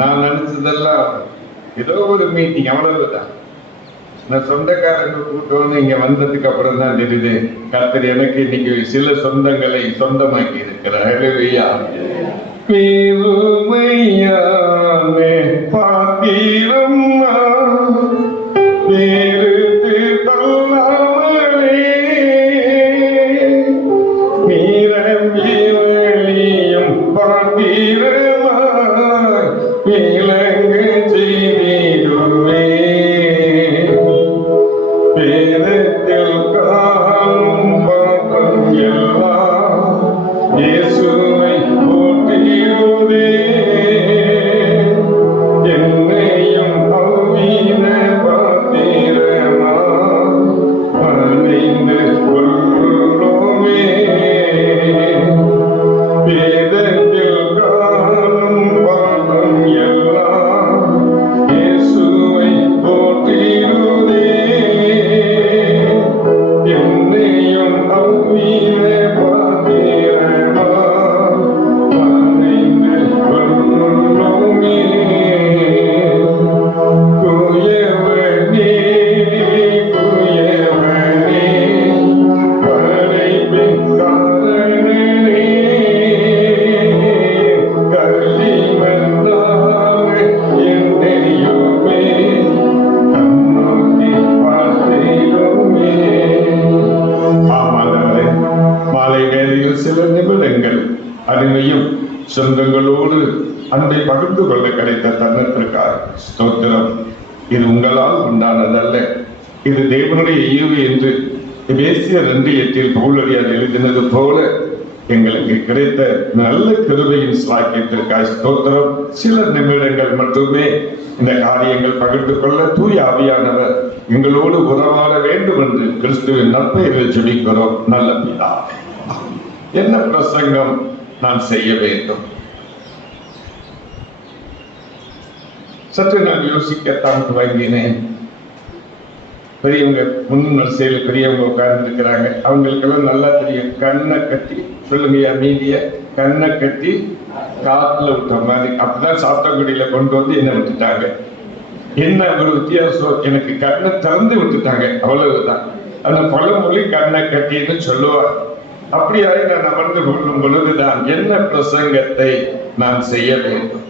நான் நினைச்சதெல்லாம் ஏதோ ஒரு மீட்டிங், அவ்வளவுதான். நான் சொந்தக்காரங்க கூட்டம்னு இங்க வந்ததுக்கு அப்புறம் தான் தெரியுது கர்த்தர் எனக்கு இன்னைக்கு சில சொந்தங்களை சொந்தமாக்கி இருக்கிறார். ஹல்லேலூயா. பெருமையாமே பாத்திரம் வேறுத்து தள்ளாமலே நிரம்பி வழியும் பாத்திரமாய் விளங்கு செய்திடுவே. வேதத்தில் காணும் பாத்திரம் எல்லாம் இயேசுவை போற்றிடுவே. என்னையும் அவ்வித பாத்திரமா அணிந்து கொள்ளுமே. வேதத்தில் காணும் பாத்திரம் எல்லாம் இயேசுவை போற்றிடுவே. என்னையும் அவ்வித பாத்திரமா அணிந்து கொள்ளுமே. குயவனே குயவனே படைப்பின் காரணனே களிமண்ணாக என்னையுமே கண்ணோக்கி பார்த்திடுமே. ஆமாண்டவரே, மாலை வேளையில் சில நிமிடங்கள் அருமையும் சொந்தங்களோடு அன்பை பகிர்ந்து கொள்ள கிடைத்த தருணத்திற்காக ஸ்தோத்திரம். இது உங்களால் உண்டானதல்ல, இது தேவனுடைய ஈவு என்று எபேசியர் 2:8 பவுலடியார் எழுதினது போல எங்களுக்கு கிடைத்த நல்ல கிருபையின் ஸ்லாக்கியத்திற்காக ஸ்தோத்திரம். சில நிமிடங்கள் மட்டுமே இந்த காரியங்கள் பகிர்ந்து கொள்ள தூய ஆவியானவர் எங்களோடு உறவாட வேண்டும் என்று கிறிஸ்துவின் நற்பெயரில் ஜெபிக்கிறோம். நல்ல பிதாவே. என்ன பிரசங்கம் நான் செய்ய வேண்டும்? சற்று நான் யோசிக்கத்தான் துவங்கினேன். பெரியவங்க முன் வரிசையில் பெரியவங்க உட்கார்ந்து இருக்கிறாங்க. அவங்களுக்கெல்லாம் நல்லா தெரியும். கண்ணை கட்டி சொல்லுங்க, மீதிய கண்ணை கட்டி காத்துல விட்ட மாதிரி. அப்படிதான் சாத்தங்குடியில கொண்டு வந்து என்ன விட்டுட்டாங்க. என்ன ஒரு வித்தியாசம், எனக்கு கண்ணை திறந்து விட்டுட்டாங்க, அவ்வளவுதான். அந்த பழமொழி கண்ணை கட்டின்னு சொல்லுவார். அப்படியாக நான் அமர்ந்து கொள்ளும் பொழுதுதான் என்ன பிரசங்கத்தை நான் செய்ய வேண்டும்,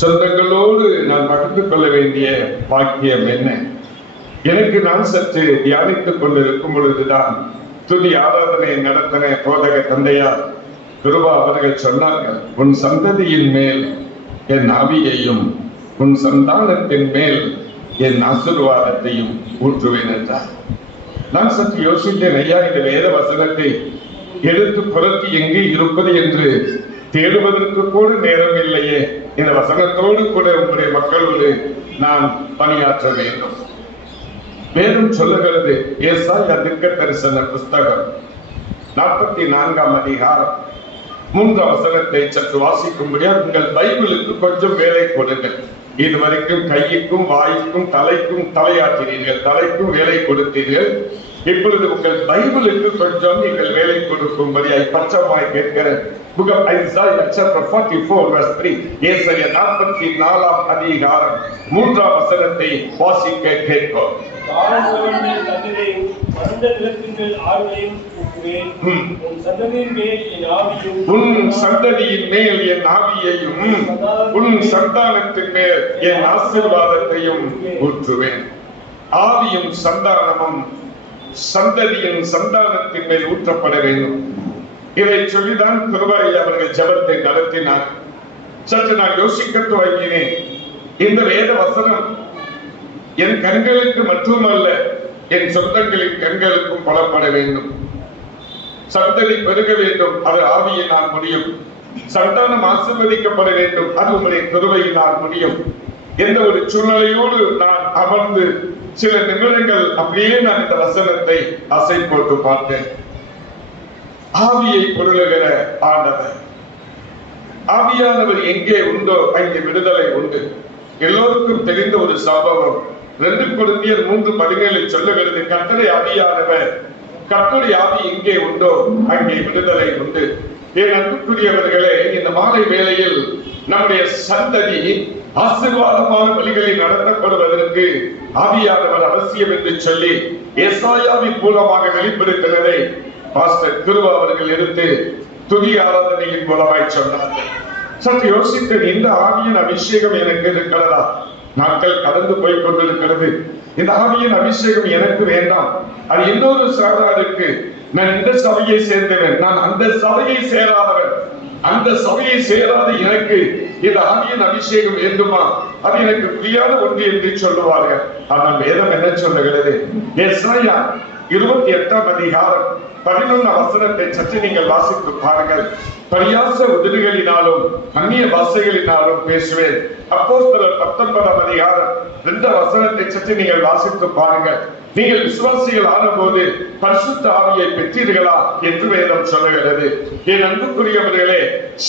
சொந்தங்களோடு நான் பகிர்ந்து கொள்ள வேண்டிய பாக்கியம் என்ன. எனக்கு நான் சற்று தியானித்துக் கொண்டிருக்கும் பொழுதுதான் துதி ஆராதனை நடத்தின போதக தந்தையார் கிருபா அவர்கள் சொன்னார்கள், உன் சந்ததியின் மேல் என் ஆவியையும் உன் சந்தானத்தின் மேல் என் ஆசீர்வாதத்தையும் ஊற்றுவேன் என்றார். நான் சற்று யோசித்தேன், ஐயா, இந்த வேத வசனத்தை எடுத்து புரட்டி எங்கே இருப்பது என்று தேடுவதற்கு கூட நேரம் இல்லையே. இந்த வசனத்தோடு கூட உங்களுடைய மக்களோடு நான் பணியாற்ற வேண்டும். வேதம் சொல்லுகிறது, ஏசாயா தீர்க்க தரிசன புஸ்தகம் 44ஆம் அதிகாரம் 3ஆம் வசனத்தை சற்று வாசிக்கும்படியா உங்கள் பைபிளுக்கு கொஞ்சம் வேலை கொடுங்கள். இதுவரைக்கும் கைக்கும் வாய்க்கும் தலைக்கும் தலையாற்றினீர்கள், தலைக்கும் வேலை கொடுத்தீர்கள். இப்பொழுது உங்கள் பைபிளுக்கு கொஞ்சம் நீங்கள் வேலை கொடுக்கும்படியாய் பச்சமாய் கேட்கிறேன். Book of Isaiah chapter 44 verse 3. ஏசாயா 44ஆம் அதிகாரம் 3ஆம் வசனத்தை வாசிக்க கேட்போம். உன் சந்ததியின் மேல் என் ஆவியையும் உன் சந்தானத்தின் மேல் என் ஆசீர்வாதத்தையும் ஊற்றுவேன். ஆவியும் சந்தானமும் சந்ததியின் சந்தானத்தின் மேல் ஊற்றப்பட வேண்டும். இதை சொல்லிதான் கிருபை அவர்கள் ஜெபத்தை நடத்தினார். சற்று நான் யோசிக்க துவங்கினேன். இந்த வேத வசனம் என் கண்களுக்கு மட்டுமல்ல, என் சொந்தங்களின் கண்களுக்கும் பலப்பட வேண்டும். சந்ததி பெருக வேண்டும், அது ஆவியினால் முடியும். சந்தானம் ஆசீர்வதிக்கப்பட வேண்டும், அது உங்களுடைய கிருபையினால் முடியும். எந்த ஒரு சூழ்நிலையோடு நான் அமர்ந்து சில நிமிடங்கள் அப்படியே நான் இந்த வசனத்தை அசை போட்டு பார்த்தேன். ஆவியை பொருளுகிற ஆண்டவர், ஆவியானவர் எங்கே உண்டோ அங்கே விடுதலை உண்டு. எல்லோருக்கும் தெரிந்த ஒரு சம்பவம் 2 கொரிந்தியர் 3:17 சொல்லுகிறது, கர்த்தருடைய ஆவியானவர், கர்த்தருடைய ஆவி எங்கே உண்டோ அங்கே விடுதலை உண்டு. என் அன்புக்குரியவர்களே, இந்த மாலை வேளையில் நம்முடைய சந்ததி ஆசீர்வாதமான வழிகளில் நடத்தப்படுவதற்கு ஆவியானவர் அவசியம் என்று சொல்லி ஏசாயாவின் மூலமாக வெளிப்படுத்தினதை பாஸ்டர் கிருபா அவர்கள் எடுத்து துதி ஆராதனையின் மூலமாய் சொன்னார்கள். சற்று யோசித்து, இந்த ஆவியின் அபிஷேகம் எனக்கு இருக்கிறதா? நாட்கள் கடந்து போய் கொண்டிருக்கிறது. இந்த ஆவியின் அபிஷேகம் எனக்கு வேண்டாம், அது இன்னொரு சாராருக்கு. நான் இந்த சபையை சேர்ந்தவன், நான் அந்த சபையை சேராதவன். அந்த சபையை சேராத எனக்கு இந்த ஆவியின் அபிஷேகம் வேண்டுமா? அது எனக்கு புரியாத ஒன்று என்று சொல்லுவார்கள். ஆனால் வேதம் என்ன சொல்லுகிறது? எசாயா 28ஆம் அதிகாரம் 11 வசனத்தை சற்று நீங்கள் வாசித்து பாருங்கள். பரியாச உதடுகளினாலும் அந்நிய பாஷைகளினாலும் பேசுவேன். அப்போஸ்தலர் 19ஆம் அதிகாரம் 2 வசனத்தை சற்று நீங்கள் வாசித்து பாருங்கள். நீங்கள் விசுவாசிகள் ஆனபோது பரிசுத்த ஆவியை பெற்றீர்களா என்று வேதம் சொல்லுகிறது. என் அன்புக்குரியவர்களே,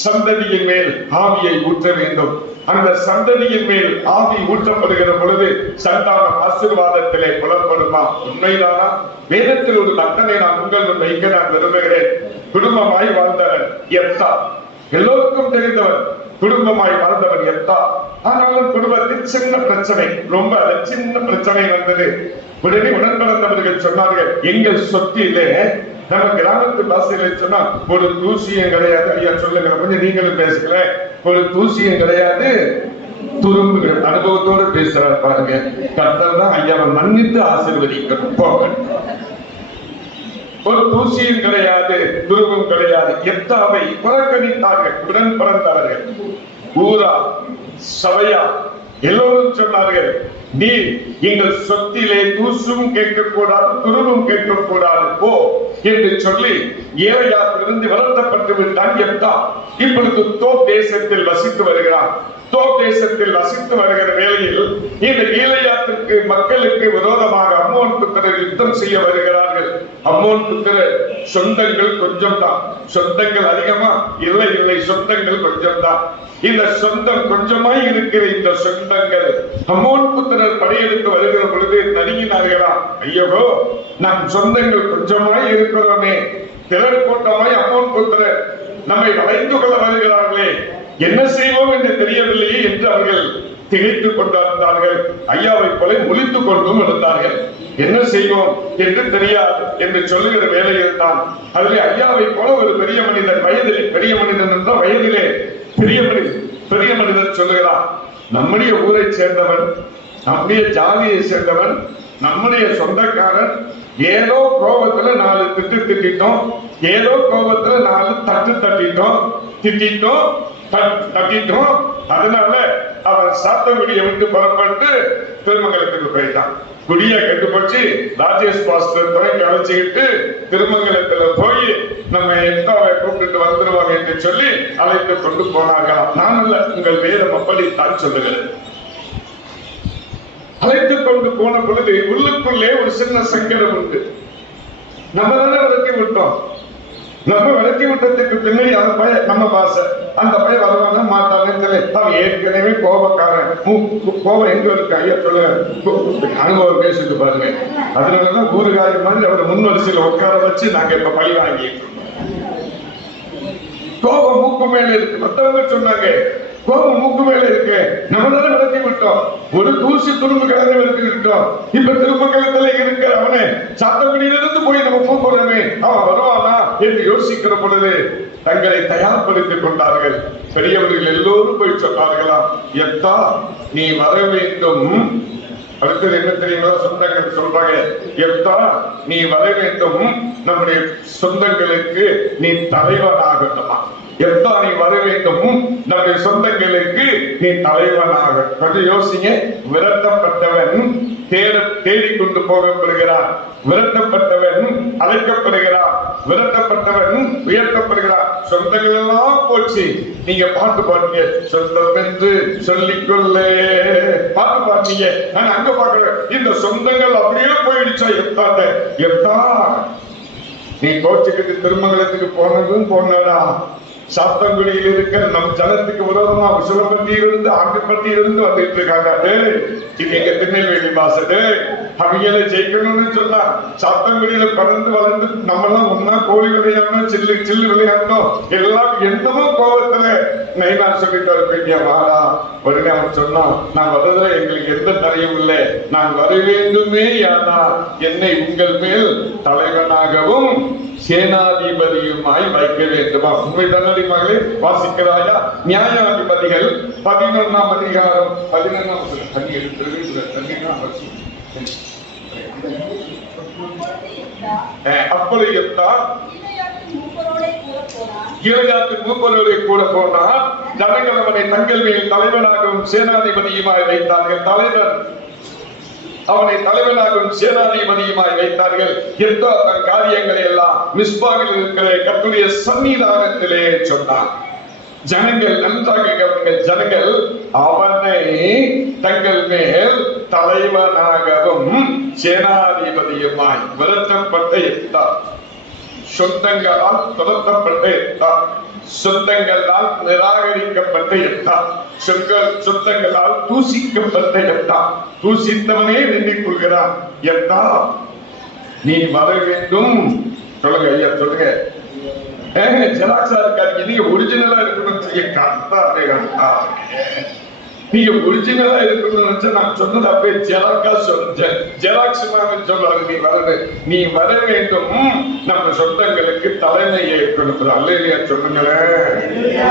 சந்ததியின் மேல் ஆவியை ஊற்ற வேண்டும். அந்த சந்ததியின் மேல் ஆவி ஊற்றப்படுகிற பொழுது சந்தானம் ஆசீர்வாதத்திலே புலப்படுமா? உண்மைதானா? வேதத்தில் ஒரு தண்டனை நான் உங்கள் முன் வைக்க நான் விரும்புகிறேன். குடும்பமாய் வாழ்ந்தவன் எப்தா, எல்லோருக்கும் தெரிந்தவன். குடும்பமாய் வாழ்ந்தவன் எப்தா. ஆனாலும் குடும்பத்தில் சின்ன பிரச்சனை, ரொம்ப சின்ன பிரச்சனை வந்தது. உடனே உடன்பிறந்தவர்கள் சொன்னார்கள், எங்கள் சொத்திலே, நம்ம கிராமத்து பாஷையில சொன்னா, ஒரு தூசியம் கிடையாது. ஐயா சொல்லுங்க, கொஞ்சம் நீங்களும் பேசுகிற. ஒரு தூசியம் கிடையாது, துரும்புகள். அனுபவத்தோடு பேசுறாரு பாருங்க. கர்த்தர் தான் ஐயாவை மன்னித்து ஆசீர்வதிக்கணும். போக ஒரு தூசியும் கிடையாது, துருவும் கிடையாது. எப்தாவை புறக்கணித்தார்கள் உடன் பிறந்தவர்கள். ஊரா சபையா எல்லோரும் சொன்னார்கள், நீ எங்கள் சொத்திலே தூசும் கேட்கக்கூடாது, துருவும் கேட்கக்கூடாது, போ என்று சொல்லி ஏழையாத்திலிருந்து வருத்தப்பட்டு விட்டான் எப்தா. இப்பொழுது தோப் தேசத்தில் வசித்து வருகிறான். தோப் தேசத்தில் வசித்து வருகிற வேளையில் இந்த கீலேயாத்திற்கு மக்களுக்கு விரோதமாக அம்மோன் புத்திரர் யுத்தம் செய்ய வருகிறார்கள். அம்மோன் புத்திரர் சொந்தங்கள் கொஞ்சம் தான். சொந்தங்கள் அதிகமா? இல்லை இல்லை, சொந்தங்கள் கொஞ்சம் தான். இந்த சொந்தம் கொஞ்சமாய் இருக்கிற இந்த சொந்தங்கள் அம்மோன் புத்திரர் படையெடுத்து வருகிற பொழுது நடுங்கினார்களா? ஐயோ, நம் சொந்தங்கள் கொஞ்சமாய் இருக்கிறோமே, திரள் கூட்டமாய் அம்மோன் புத்திரர் நம்மை வளைந்து கொள்ள வருகிறார்களே, என்ன செய்வோம் என்று தெரியவில்லையே என்று அவர்கள் திகைத்துக் கொண்டிருந்தார்கள். ஐயாவை போல ஒளித்துக் கொண்டும் இருந்தார்கள். என்ன செய்வோம் என்று தெரியாது என்று சொல்லுகிற வேளையில் தான் அதிலே ஐயாவை போல ஒரு பெரிய மனிதன், வயதிலே பெரிய மனிதன் என்றால் வயதிலே பெரிய மனிதன் சொல்லுகிறார், நம்முடைய ஊரை சேர்ந்தவன், நம்முடைய ஜாதியை சேர்ந்தவன், நம்முடைய சொந்தக்காரன், ஏதோ கோபத்துல 4 திட்டு திட்டிட்டோம், ஏதோ கோபத்துல 4 தட்டு திட்டிட்டோம், அதனால அவன் சாத்தங்குடியை விட்டு புறப்பட்டு திருமங்கலத்துக்கு போயிட்டான். குடிய கெட்டு போச்சு. ராஜேஷ் பாஸ்டர் துறைக்கு அழைச்சிக்கிட்டு திருமங்கலத்துல போய் நம்ம எத்தாவை கூப்பிட்டு வந்துருவாங்க என்று சொல்லி அழைத்து கொண்டு போனார்களாம். நான் அல்ல, உங்கள் வேதம் அப்படித்தான் சொல்லுகிறது. அழைத்துக் கொண்டு போன பொழுது உள்ளுக்குள்ளே ஒரு சின்ன சங்கடம் உண்டு. நம்ம தானே விரட்டி விட்டோம். நம்ம விரட்டி விட்டதுக்கு பின்னாடி அந்த பையன், நம்ம பாச அந்த பையன் வருவாங்க மாட்டாங்கன்னு தெரியல. அவன் ஏற்கனவே கோபக்காரன். கோபம் எங்க இருக்கு? ஐயா சொல்லுங்க, அனுபவம் பேசிட்டு பாருங்க. அதனாலதான் ஊருகாரி மாதிரி அவரை முன்வரிசையில் உட்கார வச்சு நாங்க இப்ப பழி வாங்கிட்டு இருக்கோம். கோபம் மூக்கு மேல இருக்கு. மற்றவங்க சொன்னாங்க கோபம் மூக்கு மேல இருக்கு, நம்ம தானே விரட்டி விட்டோம். ஒரு தூசி துரும்பு கிடந்து விரட்டி விட்டோம். இப்ப திருமங்கலத்துல இருக்கிற அவனை சாத்தங்குடியிலிருந்து போய் நம்ம கூப்பிடுறோமே, அவன் வருவானா என்று யோசிக்கிற பொழுது தங்களை தயார்படுத்திக் கொண்டார்கள். பெரியவர்கள் எல்லோரும் போய் சொன்னார்களாம், எத்தா நீ வர வேண்டும். அடுத்தது என்ன தெரியுமா? சொந்தங்கள் சொல்றாங்க, எத்தா நீ வர வேண்டும், நம்முடைய சொந்தங்களுக்கு நீ தலைவனாகட்டுமா. எத்தா நீ வர வேண்டும், நம்முடைய சொந்தங்களுக்கு நீ தலைவனாக. கொஞ்சம் யோசிங்க. விரட்டப்பட்டவன் தேடிக்கொண்டு போகப்படுகிறான், விரட்டப்பட்டவன் அழைக்கப்படுகிறான், விரட்டப்பட்டவன் உயர்த்தப்படுகிறான். சொந்தங்கள் எல்லாம் போச்சு. நீங்க பாட்டு பாட்டீங்க, சொந்தம் என்று சொல்லிக்கொள்ள பாட்டு பாட்டீங்க. நான் அங்க பாக்குறேன், இந்த சொந்தங்கள் அப்படியே போயிடுச்சா? எத்தா நீ கோச்சுக்கிட்டு திருமங்கலத்துக்கு போனதும் போனடா. சாத்தங்குடியில் இருக்கிற நம் ஜனத்துக்கு விரோதமா உசிலம்பட்டியிலிருந்து ஆண்டிப்பட்டியிலிருந்து வந்துட்டு இருக்காங்க. இது எங்க திருநெல்வேலி பாச. அவங்கள ஜெயிக்கணும்னு சொன்னா சாத்தங்குடியில பிறந்து வளர்ந்து நம்மெல்லாம் ஒன்னா கோழி விளையாடணும், சில்லு விளையாடணும், எல்லாம் என்னமோ கோபத்துல நைனா சொல்லிட்டு பெரிய வாடா. உடனே அவன் சொன்னான், நான் வர்றதுல எங்களுக்கு எந்த தடையும் இல்லை, நான் வர வேண்டுமே யானா என்னை உங்கள் மேல் தலைவனாகவும் சேனாதிபதியுமாய் வைக்க வேண்டுமா? உண்மை தன்னடி மகளே, வாசிக்கிறாயா? நியாயாதிபதிகள் 11ஆம் அதிகாரம் 11ஆம் தண்ணி எடுத்து அப்பொழுது கீழையாத்து மூப்பரோட கூட போனார். ஜனங்கள் அவனை தங்கள் மேல் தலைவனாகவும் சேனாதிபதியுமாய் வைத்தார்கள். அவனை தலைவனாகவும் சேனாதிபதியுமாய் வைத்தார்கள். எந்த காரியங்களை எல்லாம் மிஸ்பாவில் இருக்கிற கர்த்தருடைய சன்னிதானத்திலே சொன்னார். ஜனங்கள் நன்றாக கவனிங்கள். ஜனங்கள் அவனை தங்கள் மேல் தலைவனாகவும் சேனாதிபதியுமாய் வருத்தப்பட்ட எத்தார். சொந்தங்களால் துரத்தப்பட்ட எத்தார், சொந்தங்களால் நிராகரிக்கப்பட்ட எத்தார், சொந்தங்களால் தூசிக்கப்பட்ட எத்தார். தூசித்தவனே நின்றுக் கொள்கிறான். எத்தா நீ வர வேண்டும். சொல்லுங்க ஐயா, சொல்லுங்க. ஜெராக்ஸா இருக்காது, நீங்க ஒரிஜினலா இருக்கணும்னு சொல்லி கரெக்டா நீங்க ஒரிஜினலா இருக்கணும்னு நினைச்சா நான் சொன்னது அப்படியே ஜெராக்ஸ் சொல்லாது. நீ வர வேண்டும், நம்ம சொந்தங்களுக்கு தலைமை ஏற்கணும். அல்லையா சொல்லுங்களேன்.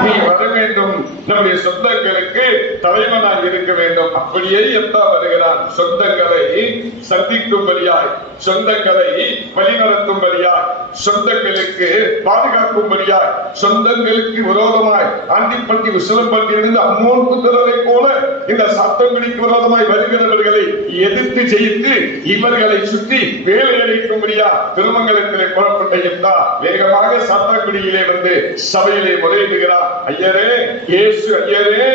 நீ வர வேண்டும், நம்முடைய சொந்தங்களுக்கு தலைவனாக இருக்க வேண்டும். அப்படியே எத்தா வருகிறான். சொந்தங்களை சந்திக்கும்படியாய், சொந்தங்களை வழிநடத்தும்படியாய், சொந்தங்களுக்கு பாதுகாக்கும்படியாய், சொந்தங்களுக்கு விரோதமாய் ஆண்டிப்பட்டி விசிலம்பட்டி இருந்து அம்மோன் புத்திரரை போல இந்த சாத்தங்குடிக்கு விரோதமாய் வருகிறவர்களை எதிர்த்து ஜெயித்து இவர்களை சுற்றி வேலை அளிக்கும்படியா திருமங்கலத்திலே புறப்பட்ட எத்தா வேகமாக சாத்தங்குடியிலே வந்து சபையிலே முறையிடுகிறார். ஐயரே, இயேசு ஐயரே,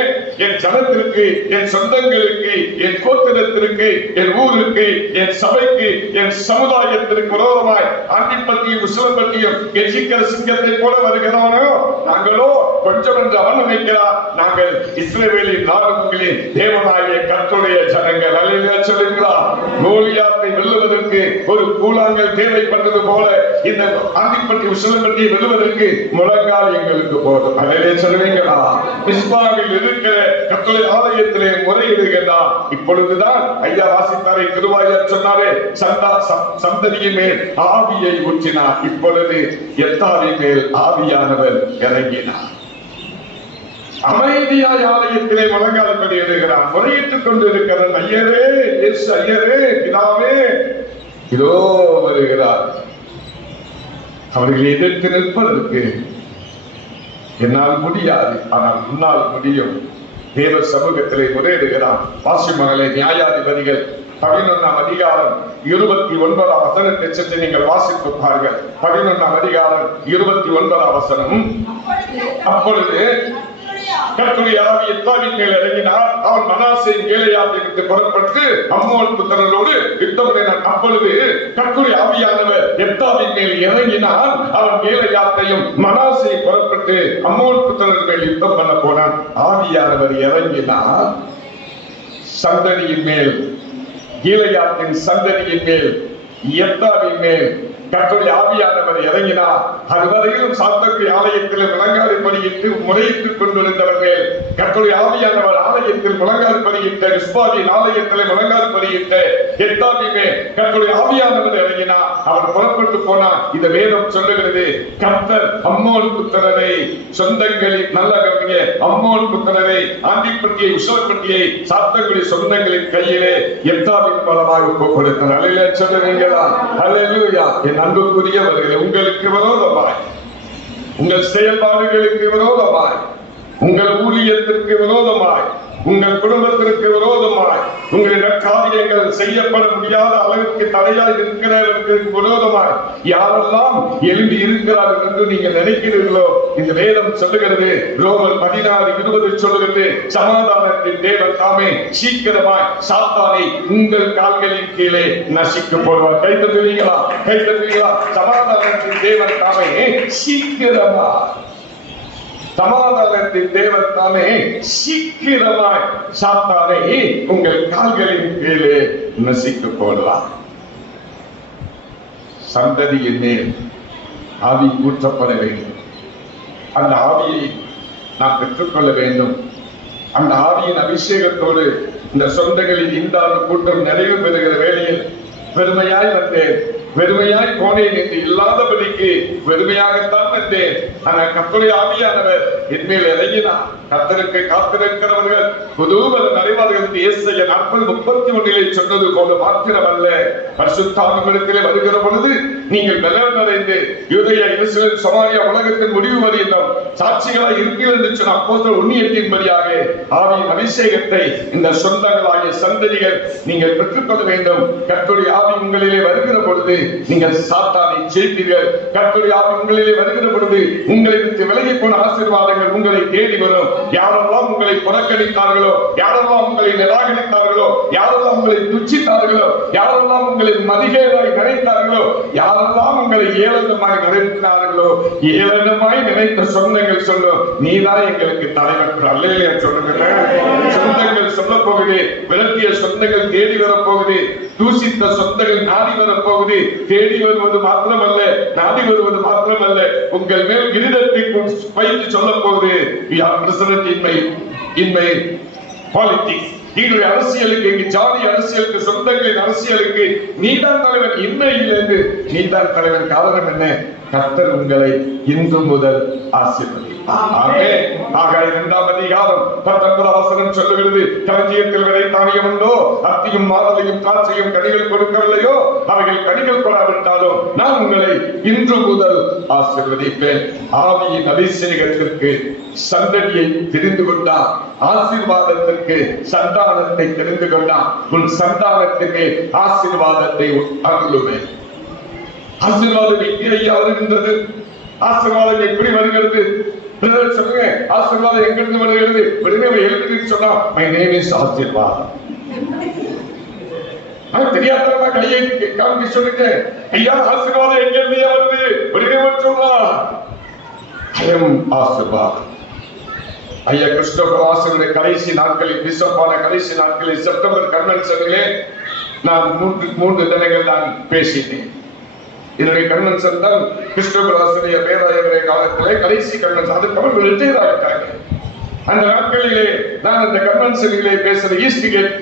என் ஜனத்திற்கு, என் சொந்தங்களுக்கு, என் கோத்திரத்திற்கு, என் ஊருக்கு, என் சபைக்கு, என் சமுதாயத்திற்கு விரோதமாய் ஆண்டிப்பட்டியும் விசிலம்பட்டியும் கெஜிக்கிற சிங்கத்தை போல வருகிறவனோ நாங்களோ கொஞ்சம் என்று அவன் நினைக்கிறார். நாங்கள் இஸ்ரவேலின் நாடுகளின் தேவனாகிய கர்த்தருடைய ஜனங்கள். அல்லேலூயா சொல்லுகிறார். கோலியாத்தை வெல்லுவதற்கு ஒரு கூழாங்கல் தேவைப்பட்டது போல இந்த ஆண்டிப்பட்டி விசிலம்பட்டியை வெல்லுவதற்கு முழங்கால் எங்களுக்கு போதும். அல்லேலூயா சொல்லுவீங்களா? மிஸ்பாவில் இருக்கிற கர்த்தருடைய ஆலயத்திலே முறையிடுகிறார். இப்பொழுதுதான் ஐயா வாசித்தாரை திருவாயார் சொன்னாரே, சந்ததியின் மேல் ஆவியை ஊற்றினார். இப்பொழுது எத்தாவின் மேல் ஆவியானவர் இறங்கினார். அமைதியாய் ஆலயத்திலே முழங்கால்படி எழுகிறார். முறையிட்டுக் கொண்டிருக்கிறார். ஐயரே, எஸ் ஐயரே, பிதாவே, இதோ வருகிறார். அவர்களை எதிர்த்து நிற்பதற்கு என்னால் முடியாது, ஆனால் உன்னால் முடியும். தேவ சமூகத்திலே முறையிடுகிறார். வாசி மகளே, நியாயாதிபதிகள் 11ஆம் அதிகாரம் 29ஆம் வசனத்தை சென்று நீங்கள் வாசித்து பாருங்கள். 11ஆம் அதிகாரம் 29ஆம் வசனம். அப்பொழுது கர்த்தருடைய ஆவி எத்தாவின் மேல் இறங்கினார். அவன் மனாசேயின் கீலேயாத்தை விட்டு புறப்பட்டு அம்மோன் புத்திரரோடு யுத்தம் பண்ணினான். அப்பொழுது கர்த்தருடைய ஆவியானவர் எத்தாவின் மேல் இறங்கினார். அவன் கீலேயாத்தையும் மனாசேயை புறப்பட்டு அம்மோன் புத்திரர் மேல் யுத்தம் பண்ண போனான். ஆவியானவர் இறங்கினார். சந்ததியின் மேல், கீலேயாத்தின் சந்ததியின் மேல், எத்தாவின் மேல் கர்த்தருடைய ஆவியானவர் இறங்கினார். அதுவரையிலும் சாத்தங்குடி ஆலயத்தில் முழங்கால் படியிட்டு முறையிட்டுக் கொண்டிருந்தவர்கள் கர்த்தருடைய ஆவியானவர் ஆலயத்தில் முழங்கால் படியிட்ட, மிஸ்பாவின் ஆலயத்தில் முழங்கால் படியிட்ட எத்தாவிமே கர்த்தருடைய ஆவியானவர் இறங்கினார். அவர் புறப்பட்டு போனார். இந்த வேதம் சொல்லுகிறது, கர்த்தர் அம்மோன் புத்திரரை, சொந்தங்களின் நல்ல கவிஞ அம்மோன் புத்திரரை, ஆண்டிப்பட்டியை விசுவப்பட்டியை சாத்தங்குடி சொந்தங்களின் கையிலே எத்தாவின் மூலமாக கொடுத்தார். அல்லேலூயா சொல்லுவீங்களா? அல்லேலூயா. அன்புக்குரியவர்களே, உங்களுக்கு விரோதமாய், உங்கள் செயல்பாடுகளுக்கு விரோதமாய், உங்கள் ஊழியத்திற்கு விரோதமாய், உங்கள் குடும்பத்திற்கு விரோதமாய், உங்களுடைய காரியங்கள் செய்யப்பட முடியாத அளவுக்கு தடையாய் இருக்கிறவர்களுக்கு விரோதமாய் யாரெல்லாம் எழுதி இருக்கிறார்கள் என்று நீங்கள் நினைக்கிறீர்களோ, இந்த வேதம் சொல்லுகிறது, ரோமர் 16:20 சொல்லுகிறது, சமாதானத்தின் தேவன் தாமே சீக்கிரமாய் சாத்தானை உங்கள் கால்களின் கீழே நசிக்க போடுவார். கைத்தட்டுவீங்களா? கைத்தட்டுவீங்களா? சமாதானத்தின் தேவன் தாமே சீக்கிரமா சமாதானத்தின் தேவன் தானே சீக்கிரமாய் சாத்தானை உங்கள் கால்களின் கீழே நசிக்க போடலாம். சந்ததியின் மேல் ஆவி ஊற்றப்பட வேண்டும். அந்த ஆவியை நாம் பெற்றுக்கொள்ள வேண்டும். அந்த ஆவியின் அபிஷேகத்தோடு இந்த சொந்தங்களில் இந்த கூட்டம் நிறைவு பெறுகிற வேளையில் பெருமையாய் வந்தேன், வெறுமையாய் போனேன் என்று இல்லாதபடிக்கு வெறுமையாகத்தான் வந்தேன். ஆனால் கர்த்தருடைய ஆவியானவர் என்மேல் இறங்கினார். கர்த்தருக்கு காத்திருக்கிறவர்கள் புதுவலம் அடைவார்கள் என்று ஏசாயா 40:31 சொன்னது போல மாத்திரமல்ல, பரிசுத்த ஆவியிடத்திலே வருகிற பொழுது நீங்கள் பலன் அடைந்து யூதேயா, எருசலேம், சமாரியா உலகத்தின் முடிவு வரையிலும் சாட்சிகளாய் இருப்பீர்கள் என்று சொன்ன அப்போஸ்தலர் உண்மையத்தின்படியாக ஆவியின் அபிஷேகத்தை இந்த சொந்தங்களாகிய சந்ததிகள் நீங்கள் பெற்றுக்கொள்ள வேண்டும். கர்த்தருடைய ஆவி உங்களிலே வருகிற பொழுது நீங்கள் சாத்தானை ஜெயிப்பீர்கள். கர்த்தருடைய ஆவி உங்களிலே வருகிற பொழுது உங்களை விட்டு விலகி போன ஆசீர்வாதங்கள் உங்களை தேடி வரும். யாரெல்லாம் உங்களை புறக்கணித்தார்களோ, யாரெல்லாம் உங்களை நிராகரித்தார்களோ, யாரெல்லாம் உங்களை துச்சித்தார்களோ, யாரெல்லாம் உங்களை மதிகேடாய் நினைத்தார்களோ, யாரெல்லாம் உங்களை ஏளனமாய் நினைத்தார்களோ, ஏளனமாய் நினைத்த சொந்தங்கள் சொல்லும், நீதான் எங்களுக்கு தலைவர் அல்லையா சொல்லுங்க. சொந்தங்கள் சொல்ல போகுது, விளக்கிய சொந்தங்கள் தேடி வரப்போகுது, தூசித்த சொந்தங்கள் நாடி வரப்போகுது. தேடி வருவது மாத்திரமல்ல, நாடி வருவது மாத்திரமல்ல, உங்கள் மேல் கிரீடத்தை வைத்து சொல்ல போகுது, அரசியலுக்கு, ஜாதி அரசியலுக்கு, சொந்தங்களின் அரசியலுக்கு நீதான் தலைவன், இன்மை இல்லை, நீதான் தலைவன். காரணம் என்ன? கர்த்தர் உங்களை இன்று முதல் ஆசீர்வதிப்பார். ஆமென். ஆகாயம் 2ஆம் அதிகாரம் 19ஆம் வசனம் சொல்லுகிறது, களஞ்சியத்தில் விதை தானியம் உண்டோ, அத்தியும் மாதளையும் திராட்சையும் கனிகள் கொடுக்கவில்லையோ, அவைகள் கனிகள் கொடாவிட்டாலும் நான் உங்களை இன்று முதல் ஆசீர்வதிப்பேன். ஆவியின் அபிஷேகத்திற்கு சந்ததியை தெரிந்து கொண்டார், ஆசீர்வாதத்திற்கு சந்தானத்தை தெரிந்து கொண்டார். உன் சந்தானத்திற்கு ஆசீர்வாதத்தை அருளுவேன். ஆசீர்வாதம் எங்கே வருகின்றது? ஆசீர்வாதம் எப்படி வருகிறது? சொல்லுங்க, ஆசீர்வாதம் எங்கிருந்து வருகிறது? எழுதி சொன்னா மை நேம் இஸ் ஆசீர்வாதம். தெரியாதவங்க கையை காமிக்க சொல்லுங்க, ஐயா ஆசீர்வாதம் எங்க இருந்து வருது? சொல்றா ஐ எம் ஆசீர்வாதம். ஐயா கிறிஸ்தோபர் கடைசி நாட்களில், பிஷப்பான கடைசி நாட்களில் செப்டம்பர் கன்வென்ஷனிலே நான் மூன்று தினங்கள் நான் பேசினேன். என்னுடைய கன்வென்ஷன் தான் கிறிஸ்தோபர் பேராயருடைய காலத்திலே கடைசி கன்வென்ஷன். அதுக்கு அவர்கள் ரிட்டையர் ஆகிட்டாங்க. அந்த நாட்களிலே நான் அந்த கன்வென்ஷனிலே பேசுற ஈஸ்ட் கேட்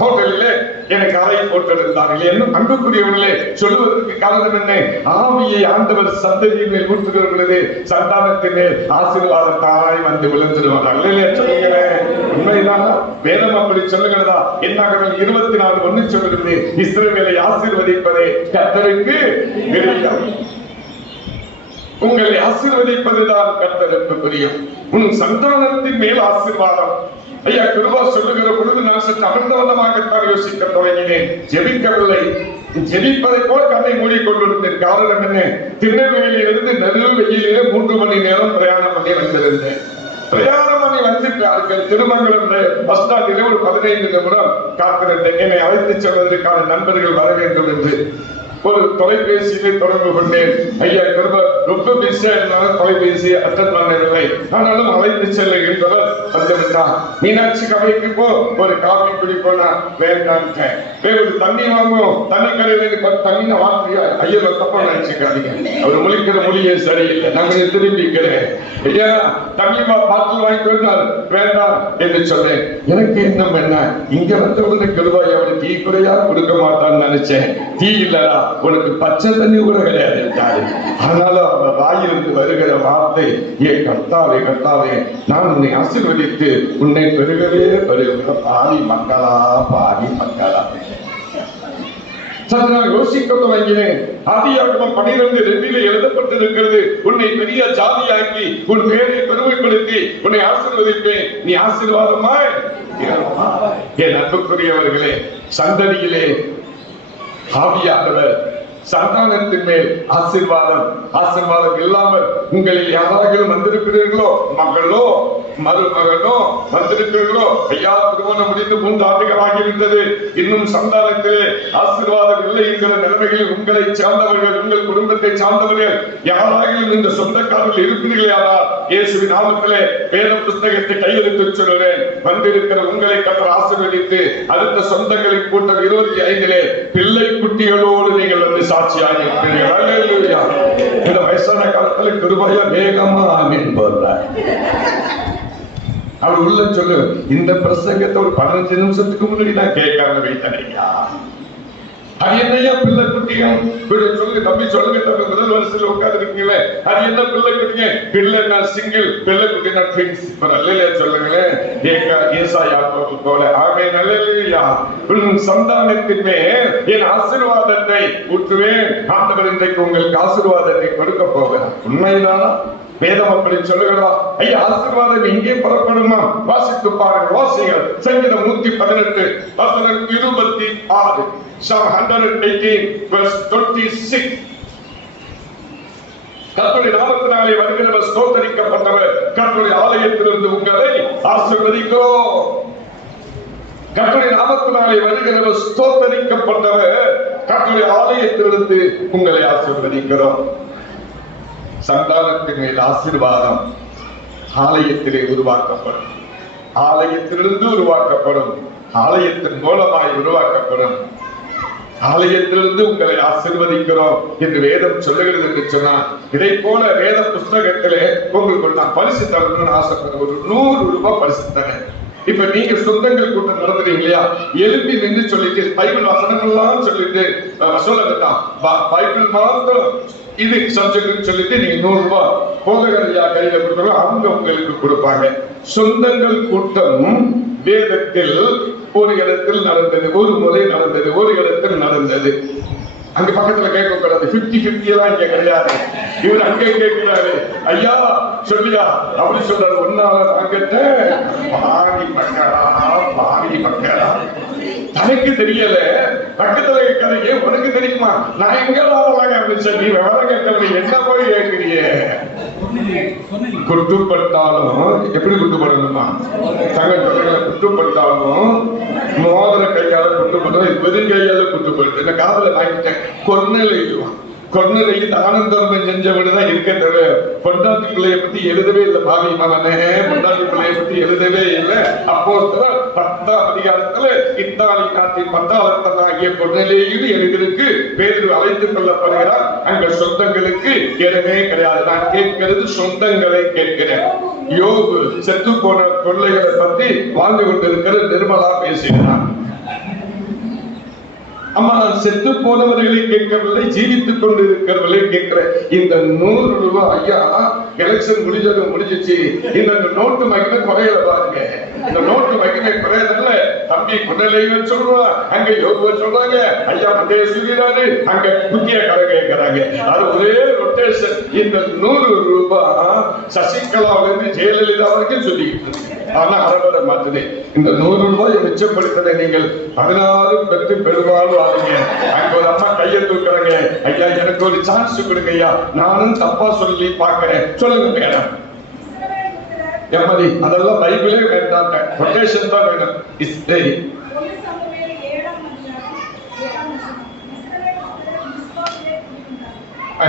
ஹோட்டலிலே எனக்கு அறை போட்டிருந்தார்கள். என்ன அன்புக்குரியவர்களே, சொல்லுவதற்கு காரணம் என்ன? ஆவியை ஆண்டவர் சந்ததியின் மேல் ஊற்றுகிற பொழுது சந்தானத்தின் மேல் ஆசீர்வாதத்தாய் வந்து விழுந்துடுவார்கள். சொல்லுகிறேன், உண்மைதான். வேதம் அப்படி சொல்லுகிறதா? என்னாகவே 24:1 சொல்லுகிறது, இஸ்ரவேலை ஆசீர்வதிப்பதே கர்த்தருக்கு பிரியம். உங்களை ஆசீர்வதிப்பதுதான் கர்த்தருக்கு பிரியம். உன் சந்தானத்தின் மேல் ஆசீர்வாதம். ஐயா கிருபா சொல்லுகிற பொழுது நான் சற்று அமர்ந்தவனமாகத்தான் யோசிக்க தொடங்கினேன். ஜெபிக்கவில்லை. ஜெபிப்பதை போல கண்ணை மூடிக்கொண்டிருந்தேன். காரணம் என்ன? திருநெல்வேலியிலிருந்து நடு வெயிலே 3 மணி நேரம் பிரயாணம் பண்ணி வந்திருந்தேன். பிரயாணம் பண்ணி வந்துட்டார்கள். திருமங்கலம் பஸ் ஸ்டாண்டிலே ஒரு 15 நிமிடம் காத்திருந்தேன். என்னை அழைத்து செல்வதற்கான நண்பர்கள் வர வேண்டும் என்று ஒரு தொலைபேசியிலே தொடர்பு கொண்டேன். ஐயா ரொம்ப பிஸியா இருந்தாலும் தொலைபேசி அட்டன் பண்ணவில்லை. ஆனாலும் அழைத்து செல்ல என்பவர் வந்துவிட்டார். மீனாட்சி கடைக்கு போ, ஒரு காபி குடிப்போனா வேண்டாம், ஒரு தண்ணி வாங்குவோம், தண்ணி கடையில தண்ணி வாங்கியா ஐயோ தப்பா நினைச்சுக்காதீங்க, அவர் முழிக்கிற மொழியே சரியில்லை, நாங்கள் திரும்பிக்கிறேன். ஐயா தண்ணி பாட்டில் வாங்கிட்டு வந்தார், வேண்டாம் என்று சொன்னேன். எனக்கு என்ன இங்க வந்தவங்க கிருபாய் அவனுக்கு டீ குறையா கொடுக்க மாட்டான்னு நினைச்சேன். டீ இல்லடா, உனக்கு பச்சை தண்ணி கூட கிடையாது என்றாரு. ஆனாலும் அவர் வாயிலிருந்து வருகிற வார்த்தை, ஏ கர்த்தாவே கர்த்தாவே, நான் உன்னை ஆசீர்வதித்து உன்னை பெருகவே பெருகிற பாவி மக்களா, பாவி மக்களா. நான் யோசிக்க தொடங்கினேன். ஆதியாகமம் 12:2 எழுதப்பட்டிருக்கிறது, உன்னை பெரிய ஜாதியாக்கி உன் பேரை பெருமைப்படுத்தி உன்னை ஆசீர்வதிப்பேன், நீ ஆசீர்வாதமாய். என் அன்புக்குரியவர்களே, சந்ததியிலே ஆவியானவர் சந்தானத்தின் மேல் ஆசீர்வாதம். ஆசீர்வாதம் இல்லாமல் உங்களில் யாராவது வந்திருக்கிறீர்களோ, மகளோ மருமகனோ வந்திருக்கிறீர்களோ, ஐயா திருமணம் முடிந்து 3 ஆண்டுகள் ஆகிவிட்டது, இன்னும் சந்தானத்திலே ஆசீர்வாதம் இல்லை என்கிற நிலைமையில் உங்களை சார்ந்தவர்கள், உங்கள் குடும்பத்தை சார்ந்தவர்கள் யாராலும் இந்த சொந்தக்காரர்கள் இருக்கிறீர்களே, ஆனால் இயேசுவின் நாமத்திலே வேத புஸ்தகத்தை கையெழுத்து சொல்கிறேன். வந்திருக்கிற உங்களை கர்த்தர் ஆசீர்வதித்து அடுத்த சொந்தங்களின் கூட்டம் 25 பிள்ளை குட்டிகளோடு நீங்கள் வந்து சாட்சியாக இருக்கிறீர்கள். இந்த வயசான காலத்துல கிருபையா வேகமா ஆமீன் போடுறார். அவர் உள்ள சொல்லு, இந்த பிரசங்கத்தை ஒரு 15 நிமிஷத்துக்கு முன்னாடி நான் கேட்காம வைத்தனையா, அது என்னையா பிள்ளை குட்டியும் சொல்லு தம்பி, சொல்லுங்க தம்பி, முதல் வருஷத்துல உட்கார்ந்து இருக்கீங்களே, அது என்ன பிள்ளை குட்டிங்க? பிள்ளை நான் சிங்கிள், பிள்ளை குட்டி நான் ட்வின்ஸ். நல்ல சொல்லுங்களேன், ஏசாயா போல. ஆமென், அல்லேலூயா. உன் சந்தானத்தின் மேல் என் ஆசீர்வாதத்தை ஊற்றுவேன். ஆண்டவர் இன்றைக்கு உங்களுக்கு ஆசீர்வாதத்தை கொடுக்க போகிறார். உண்மைதானா? வேதம் அப்படி சொல்லுகிறா? ஐயா, ஆசீர்வாதம் இங்கே புறப்படுமா? வாசித்து பாருங்கள், வாசிகள். சங்கீதம் 118 வசனம் 26. Psalm 118 verse 26. கர்த்தருடைய நாமத்தினாலே வருகிறவர் ஸ்தோத்தரிக்கப்பட்டவர், கர்த்தருடைய ஆலயத்திலிருந்து உங்களை ஆசீர்வதிக்கிறோம். கர்த்தருடைய நாமத்தினாலே வருகிறவர் ஸ்தோத்தரிக்கப்பட்டவர், கர்த்தருடைய ஆலயத்திலிருந்து உங்களை ஆசீர்வதிக்கிறோம். சந்தானத்தின் மேல் ஆசீர்வாதம் ஆலயத்திலே உருவாக்கப்படும், ஆலயத்திலிருந்து உருவாக்கப்படும், ஆலயத்தின் மூலமாய் உருவாக்கப்படும். ஆலயத்திலிருந்து உங்களை ஆசீர்வதிக்கிறோம் என்று வேதம் சொல்லுகிறது என்று சொன்னால், இதை போல வேத புஸ்தகத்திலே உங்களுக்கு நான் பரிசு தரணும்னு ஆசைப்படுறேன். ஒரு 100 ரூபாய் பரிசு தரேன். இப்ப நீங்க சொந்தங்கள் கூட்டம் நடத்துறீங்க இல்லையா, எழுப்பி நின்று சொல்லிட்டு பைபிள் வசனங்கள்லாம் சொல்லிட்டு சொல்ல வேண்டாம், பைபிள் மாத்திரம் இது சப்ஜெக்ட் சொல்லிட்டு நீங்க 100 ரூபாய் போதகரையா கையில கொடுத்தாலும் அவங்க உங்களுக்கு கொடுப்பாங்க. சொந்தங்கள் கூட்டம் வேதத்தில் ஒரு இடத்தில் நடந்தது, ஒரு முறை நடந்தது, ஒரு இடத்தில் நடந்தது. அங்க பக்கத்துல கேட்க கூடாது, 50-50 எல்லாம் இங்க கிடையாது. இவர் அங்கே கேட்கிறாரு, ஐயா சொல்லியா அப்படி சொல்றாரு. ஒன்னால நாங்கிட்ட பாவி மக்களா, பாவி மக்களா, தனக்கு தெரியல, பக்கத்துல கேட்கறீங்க, உனக்கு தெரியுமா? நான் எங்க வாங்க அப்படின்னு சொல்லி விவரம் கேட்கறது, என்ன போய் கேட்கிறீங்க? குட்டுப்பட்டாலும் எப்படி குட்டுப்படணுமா? தங்க குட்டுப்பட்டாலும் மோதிர கையால குட்டுப்பட்டோம், வெறும் கையால குட்டுப்பட்டு என்ன காதல வாங்கிட்டேன், கொன்னல் எழுதுவான். கொன்னலைக்கு தானம் தர்மம் செஞ்சவனுதான் இருக்க தவிர பொண்டாட்டி பிள்ளைய பத்தி எழுதவே இல்லை. பாவி மகனே, பொண்டாட்டி பிள்ளைய பத்தி எழுதவே இல்லை. அப்போஸ்தலர் 10ஆம் அதிகாரத்துல இத்தாலி நாட்டின் பந்தாளத்தனாகிய கொன்னலையில் எழுதிருக்கு பேதுரு அழைத்துக் கொள்ளப்படுகிறார். அங்க சொந்தங்களுக்கு இடமே கிடையாது. நான் கேட்கிறது சொந்தங்களை கேட்கிறேன். யோபு செத்து போன கொள்ளைகளை பத்தி வாழ்ந்து கொண்டிருக்கிற நிர்மலா பேசுகிறார். அம்மா, நான் செத்து போனவர்களை கேட்கவில்லை, ஜீவித்துக் கொண்டு இருக்கிறவர்களை கேட்கிறேன். இந்த 100 ரூபாய் ஐயா எலெக்ஷன் முடிஞ்சிச்சு, இந்த நோட்டு மகிமை குறையல பாருங்க. இந்த நோட்டு மகிமை குறையல. தம்பி கொண்டலைன்னு சொல்றான், அங்க யோகுவ சொல்றாங்க, ஐயா மத்திய சொல்லிடாரு, அங்க புத்திய கரை கேட்கிறாங்க. அது ஒரே ரொட்டேஷன். இந்த 100 ரூபாய் சசிகலாவில இருந்து ஜெயலலிதா வரைக்கும் சொல்லிக்கிட்டு இருக்கு. ஆனா அறவரை மாற்றுது. இந்த 100 ரூபாயை மிச்சப்படுத்த நீங்கள் 16 பெற்று பெரும்பாலும் ஆகுங்க. அங்க ஒரு அம்மா கையை தூக்குறாங்க, ஐயா எனக்கு ஒரு சான்ஸ் கொடுங்க ஐயா, நானும் தப்பா சொல்லி பாக்குறேன், சொல்லுங்க மேடம். எம்மதி அதெல்லாம் பைபிளே வேண்டாம், கொட்டேஷன் தான் வேணும்.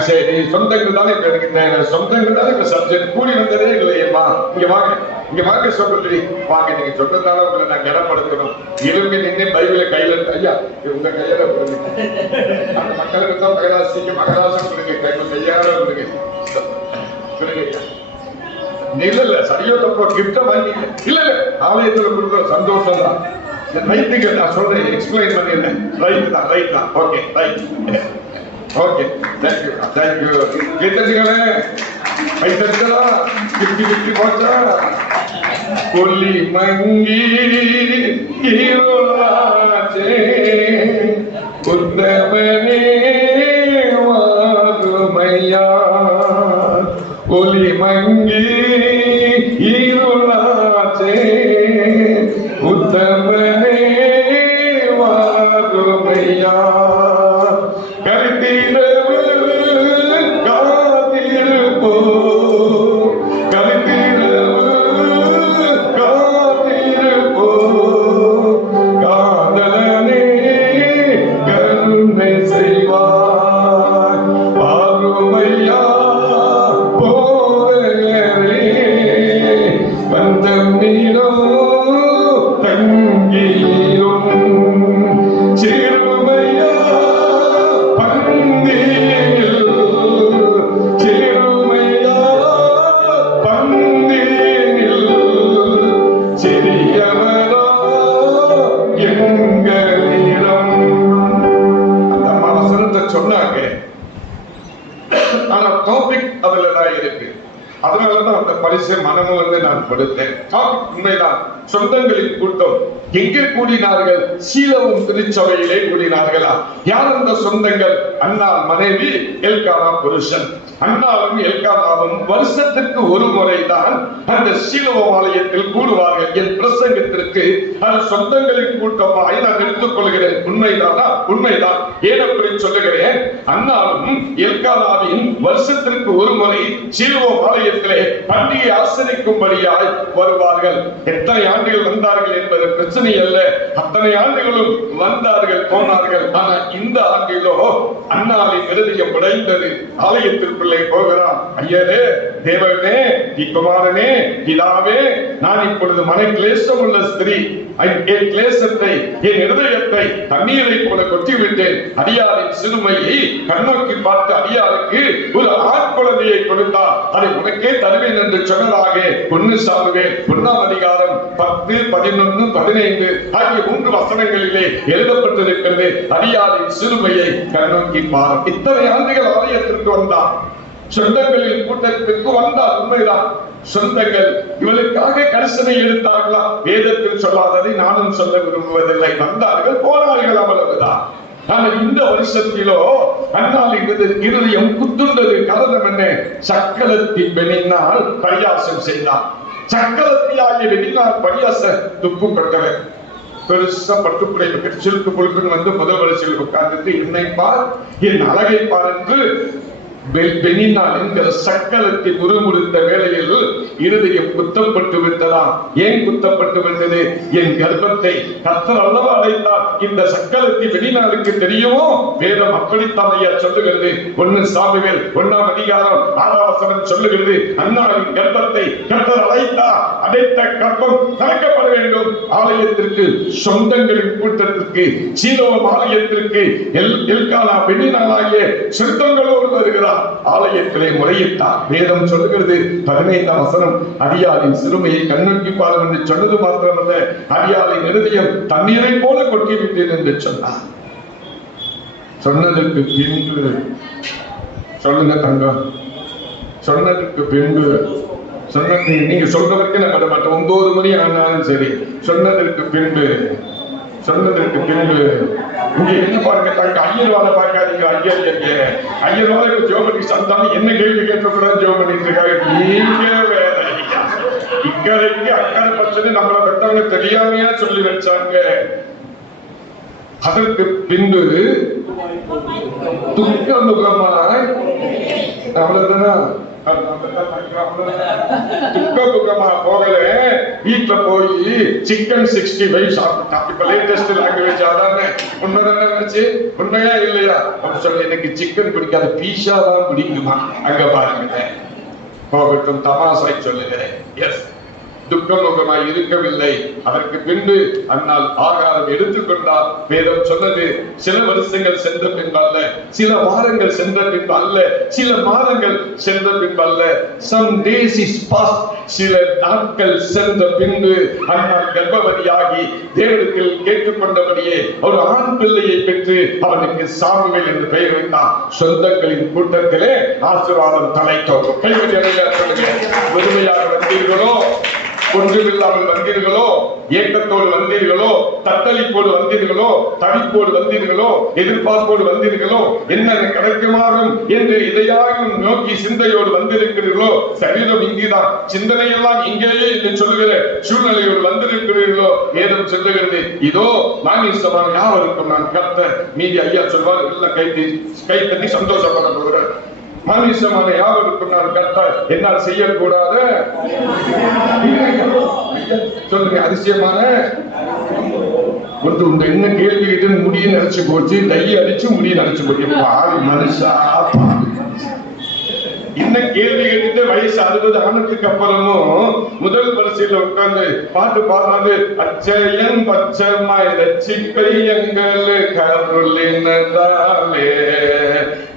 சரி, சொந்தங்கள் தானே எனக்கு சொந்தங்கள் தானே இப்ப சப்ஜெக்ட். கூடி வந்ததே இல்லையம்மா, இங்க வாங்க, இங்க வாங்க சொல்றீ வாங்க. நீங்க சொன்னதால உங்களை நான் கனப்படுத்தணும். எழுப்பி நின்று பைபிளை கையில ஐயா உங்க கையில கொடுங்க. அந்த மக்களுக்கு தான் மகராசிக்கு மகராசம் கொடுங்க, கையால கொடுங்க. இல்ல இல்ல, சரியோ தப்போ கிஃப்ட வாங்கி இல்ல இல்ல, ஆலயத்துல கொடுக்குற சந்தோஷம் தான். ரைட்டுக்கு நான் சொல்றேன், எக்ஸ்பிளைன் பண்ணிருந்தேன். ரைட் தான், ரைட் தான், okay right, okay, thank you thank you. கேட்டீங்களே, பைசா 50-50 போச்சா? கொல்லி மங்கி உத்தமனே வாருமையா, ஒலி மங்கி இருளாச்சே, உத்தமனே வாருமையா, கருத்திரவு காத்திருப்போ, கருத்திரவு சிறுமையா போரே வந்தம் நீரம் தங்கீரும் சிறுமையா பந்தீரில் சிறுமையா பந்தீரில் சிறியவரா எங்களிடம் அந்த மனசனத்தை சொன்னாங்க. ஆனா டாபிக் அதுலதான் இருக்கு. அதனாலதான் அந்த பரிசை மனமும் வந்து நான் கொடுத்தேன். டாபிக் உண்மைதான். சொந்தங்களின் கூட்டம் எங்கே கூடினார்கள்? சீலவும் திருச்சபையிலே கூடினார்களா? யார் அந்த சொந்தங்கள்? அன்னாள் மனைவி, எல்கானா புருஷன். அன்னாலும் எல்கானாவும் வருஷத்திற்கு ஒரு முறைதான் அந்த சீலோம் ஆலயத்தில் கூடுவார்கள். என் பிரசங்கத்திற்கு அது சொந்தங்களின் கூட்டமாய் நான் எடுத்துக் கொள்கிறேன். உண்மைதானா? உண்மைதான். ஏன் அப்படி சொல்லுகிறேன்? அன்னாலும் எல்கானாவின் வருஷத்திற்கு ஒரு முறை சீலோம் ஆலயத்திலே பண்டிகை ஆசரிக்கும்படியாய் வருவார்கள். எத்தனை ஆண்டுகள் வந்தார்கள் என்பது பிரச்சனை அல்ல. அத்தனை ஆண்டுகளும் வந்தார்கள், போனார்கள். ஆனா இந்த ஆண்டிலோ அன்னாளின் இருதயம் உடைந்தது. ஆலயத்திற்குள்ளே போகிறான். ஐயரே, தேவனே, குமாரனே, பிதாவே, நான் இப்பொழுது மன கிளேசம் உள்ள ஸ்திரீ. என் கிளேசத்தை, என் இருதயத்தை தண்ணீரை போல கொட்டிவிட்டேன். அடியாரின் சிறுமையை கண்ணோக்கி பார்த்து அடியாருக்கு ஒரு ஆண் குழந்தையை கொடுத்தார். அதை உனக்கே தருவேன் என்று சொன்னதாக 1 சாமுவேல் 1ஆம் அதிகாரம் 10, 11, 15 ஆகிய 3 வசனங்களிலே எழுதப்பட்டிருக்கிறது. அடியாரின் சிறுமையை கண்ணோக்கி பார். இத்தனை ஆண்டுகள் ஆலயத்திற்கு வந்தார், சொந்தங்களின் கூட்டத்திற்கு வந்தார். உண்மைதான். சொந்தங்கள் இவளுக்காக கரிசனை எடுத்தார்களா? வேதத்தில் சொல்லாததை நானும் சொல்ல விரும்புவதில்லை. வந்தார்கள், போனார்கள், அவ்வளவுதான். ஆனால் இந்த வருஷத்திலோ அன்னாளின் இருதயம் குத்துண்டது. காரணம் என்ன? சக்கரத்தின் பெண்ணினால் பரியாசம் செய்தார். சக்கரத்தியாகிய வெண்ணினால் பரியாச துப்புப்பட்டவர். பெருசா பட்டுப்புடை சிலுக்கு புழுக்குன்னு வந்து முதல் வரிசையில் உட்கார்ந்துட்டு என்னை பார், என் அழகை பார் என்று பெண்ணினால் என்கிற சக்கரத்தை முறுமுறுத்த வேளையில் இருதயம் குத்தப்பட்டு விட்டதாம். ஏன் குத்தப்பட்டு விட்டது? என் கர்ப்பத்தை கர்த்தர் அல்லவா அடைத்தார். இந்த சக்கரத்தை பெண்ணினாலுக்கு தெரியுமோ? வேதம் அப்படித்தான் ஐயா சொல்லுகிறது. 1 சாமுவேல் 1ஆம் அதிகாரம் 6ஆம் வசனம் சொல்லுகிறது. அன்னாளின் கர்ப்பத்தை கர்த்தர் அடைத்தார். அடைத்த கர்ப்பம் திறக்கப்பட வேண்டும். ஆலயத்திற்கு, சொந்தங்களின் கூட்டத்திற்கு, சீலோம் ஆலயத்திற்கு எல்கானா பெண்ணினாலாகிய சொந்தங்களோடு வருகிறார். ஆலயத்திலே முறையிட்டார். வேதம் சொல்லுகிறது 15ஆம் வசனம், அடியாரின் சிறுமையை கண்ணோக்கி பாரும் என்று சொன்னது மாத்திரமல்ல, அடியாரின் இருதயம் தண்ணீரை போல கொட்டிவிட்டேன் என்று சொன்னார். சொன்னதற்கு பின்பு சொல்லுங்க தங்கம், சொன்னதற்கு பின்பு சொன்னது நீங்க சொல்ற வரைக்கும் நான் விட மாட்டேன். 9 மணி ஆனாலும் சரி. சொன்னதற்கு பின்பு இங்க என்ன பாருங்க, தங்க ஐயர் வாழ பார்க்காதீங்க. ஐயர் வாழ ஜோமணி சந்தானம் என்ன கேள்வி கேட்கக்கூடாது ஜோம் பண்ணிட்டு இருக்காங்க. நீங்க வேற இக்கரைக்கு அக்கறை பச்சனை நம்மளை பெற்றவங்க தெரியாமையா சொல்லி வச்சாங்க. அதற்கு பின்பு துக்கமுகமாய், அவ்வளவுதானா? போகல, வீட்டுல போய் சிக்கன் 65 சாப்பிட்டான். இப்ப லேட்டஸ்ட் லாங்குவேஜ் அதானே. உண்மைதானே நினைச்சு? உண்மையா இல்லையா? அப்படி சொல்லி எனக்கு சிக்கன் பிடிக்காது, பீஸா தான் பிடிக்குமா? அங்க பாருங்க, போகட்டும், தமாசாய் சொல்லுகிறேன். எஸ், துக்கமுகமாய் இருக்கவில்லை. அதற்கு பின்பு அன்னால் ஆகாரம் எடுத்துக்கொண்டார். வேதம் சொன்னது சில வருஷங்கள் சென்ற பின்பு அல்ல, சில வாரங்கள் சென்ற பின்பு அல்ல, சில மாதங்கள் சென்ற பின்பு அல்ல, some days is past, சில நாட்கள் சென்ற பின்பு அன்னால் கர்ப்பவதியாகி தேவனுக்கு கேட்டுக்கொண்டபடியே ஒரு ஆண் பிள்ளையை பெற்று அவனுக்கு சாமுவேல் என்று பெயர் வைத்தார். சொந்தங்களின் கூட்டத்திலே ஆசீர்வாதம் தலைத்தோம். முழுமையாக வந்தீர்களோ, ஒன்றுமில்லாமல் வந்தீர்களோ, ஏக்கத்தோடு வந்தீர்களோ, தத்தளிப்போடு வந்தீர்களோ, தவிப்போடு வந்தீர்களோ, எதிர்பார்ப்போடு வந்தீர்களோ, என்னென்ன கிடைக்குமாறும் என்று இதையாகும் நோக்கி சிந்தையோடு வந்திருக்கிறீர்களோ, சரீரம் இங்கேதான், சிந்தனை எல்லாம் இங்கேயே என்று சொல்லுகிற சூழ்நிலையோடு வந்திருக்கிறீர்களோ, ஏதும் சொல்லுகிறது. இதோ மாமிசமான யாவருக்கும் நான் கர்த்தர். மீதி ஐயா சொல்வார், எல்லாம் கை தட்டி சந்தோஷப்பட போகிறார். மாமிசமான யாவருக்கும் நான் கர்த்தர். என்னால் செய்யக்கூடாத சொல்லுங்க, அதிசயமான ஒன்று உங்க என்ன கேள்விக்கிட்டு முடிய நினைச்சு போச்சு, டையை அடிச்சு முடிய நினைச்சு போச்சு. பாவி மனுஷா, இன்னும் கேள்வி கேட்டுட்டு வயசு 60 ஆனதுக்கு அப்புறமும் முதல் வரிசையில உட்கார்ந்து பாட்டு பாடுறது, அச்சயன் பச்சமாய் ரட்சிப்பை எங்கள் கருளினதாலே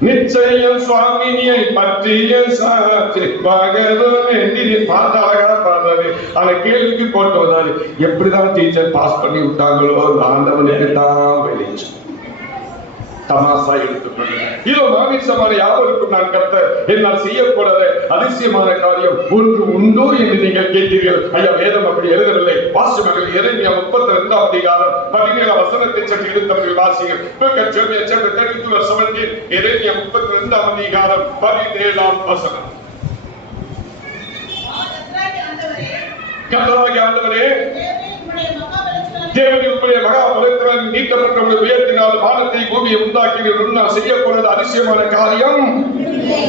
நிச்சயம் சுவாமினியை பற்றிய சாட்சி பகவதி பாட்டு அழகா பாடுறாரு. ஆனா கேள்விக்கு போட்டு வந்தாரு, எப்படிதான் டீச்சர் பாஸ் பண்ணி விட்டாங்களோ அந்த ஆண்டவனுக்கு தான் வெளிச்சம். தமாசா எடுத்துக்கொள்ளுங்க. இதோ மாமிசமான யாவருக்கும் நான் கர்த்தர், என்னால் செய்யக்கூடாத அதிசயமான காரியம் ஒன்று உண்டோ என்று நீங்கள் கேட்டீர்கள். ஐயா, வேதம் அப்படி எழுதவில்லை. வாசிமகள் எரேமியா 32ஆம் அதிகாரம் 17ஆம் வசனத்தை சற்று எடுத்தவர்கள் வாசிகள். எரேமியா 32ஆம் அதிகாரம் 17ஆம் வசனம். கர்த்தராகிய ஆண்டவரே, தேவனே, உம்முடைய மகா பலத்தினால் நீட்டப்பட்ட உயர்த்தினால் வானத்தை பூமியை உண்டாக்கி செய்யக்கூடாத அதிசயமான காரியம்.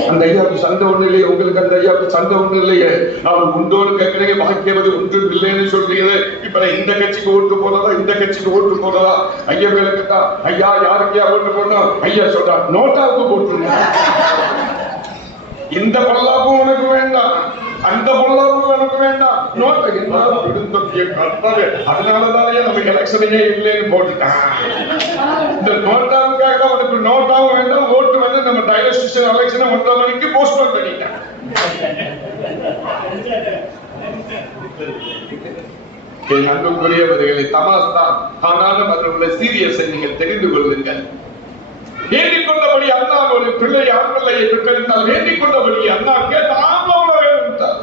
அந்த ஐயாவுக்கு சண்டை ஒண்ணு இல்லையே, உங்களுக்கு அந்த ஐயாவுக்கு சண்டை ஒண்ணு இல்லையே. அவர் உண்டோன்னு கேட்கிறீங்க, பாக்கியவது ஒன்றும் இல்லைன்னு சொல்றீங்க. இப்ப இந்த கட்சிக்கு ஓட்டு போடுறதா இந்த கட்சிக்கு ஓட்டு போடுறதா? ஐயா கேட்டா, ஐயா யாருக்கையா ஓட்டு போடணும்? ஐயா சொல்றா, நோட்டாவுக்கு போட்டுருங்க. இந்த பல்லாப்பும் உனக்கு வேண்டாம், அந்த பொல்லாப்பும் எனக்கு வேண்டாம். நோட்டை எல்லாரும் விடுதொட்டிய கர்த்தாவே, அதனாலதானே நம்ம எலெக்ஷனே இல்லைன்னு போட்டுட்டான். இந்த நோட்டாவுக்காக அவனுக்கு நோட்டாவும் வேண்டாம், ஓட்டு வந்து நம்ம டைவர்சிஷன் எலெக்ஷனை 1.5 மணிக்கு போஸ்ட்போன் பண்ணிட்டான். என் அன்புக்குரியவர்களை, தமாஸ் தான், ஆனாலும் அதில் உள்ள சீரியஸை நீங்கள் தெரிந்து கொள்ளுங்கள். வேண்டிக் கொண்டபடி அண்ணா ஒரு பிள்ளை ஆண் பிள்ளையை பெற்றெடுத்தால் வேண்டிக் கொண்டபடி அண்ணா கேட்ட ஆம்பளை வேணும்ட்டார்.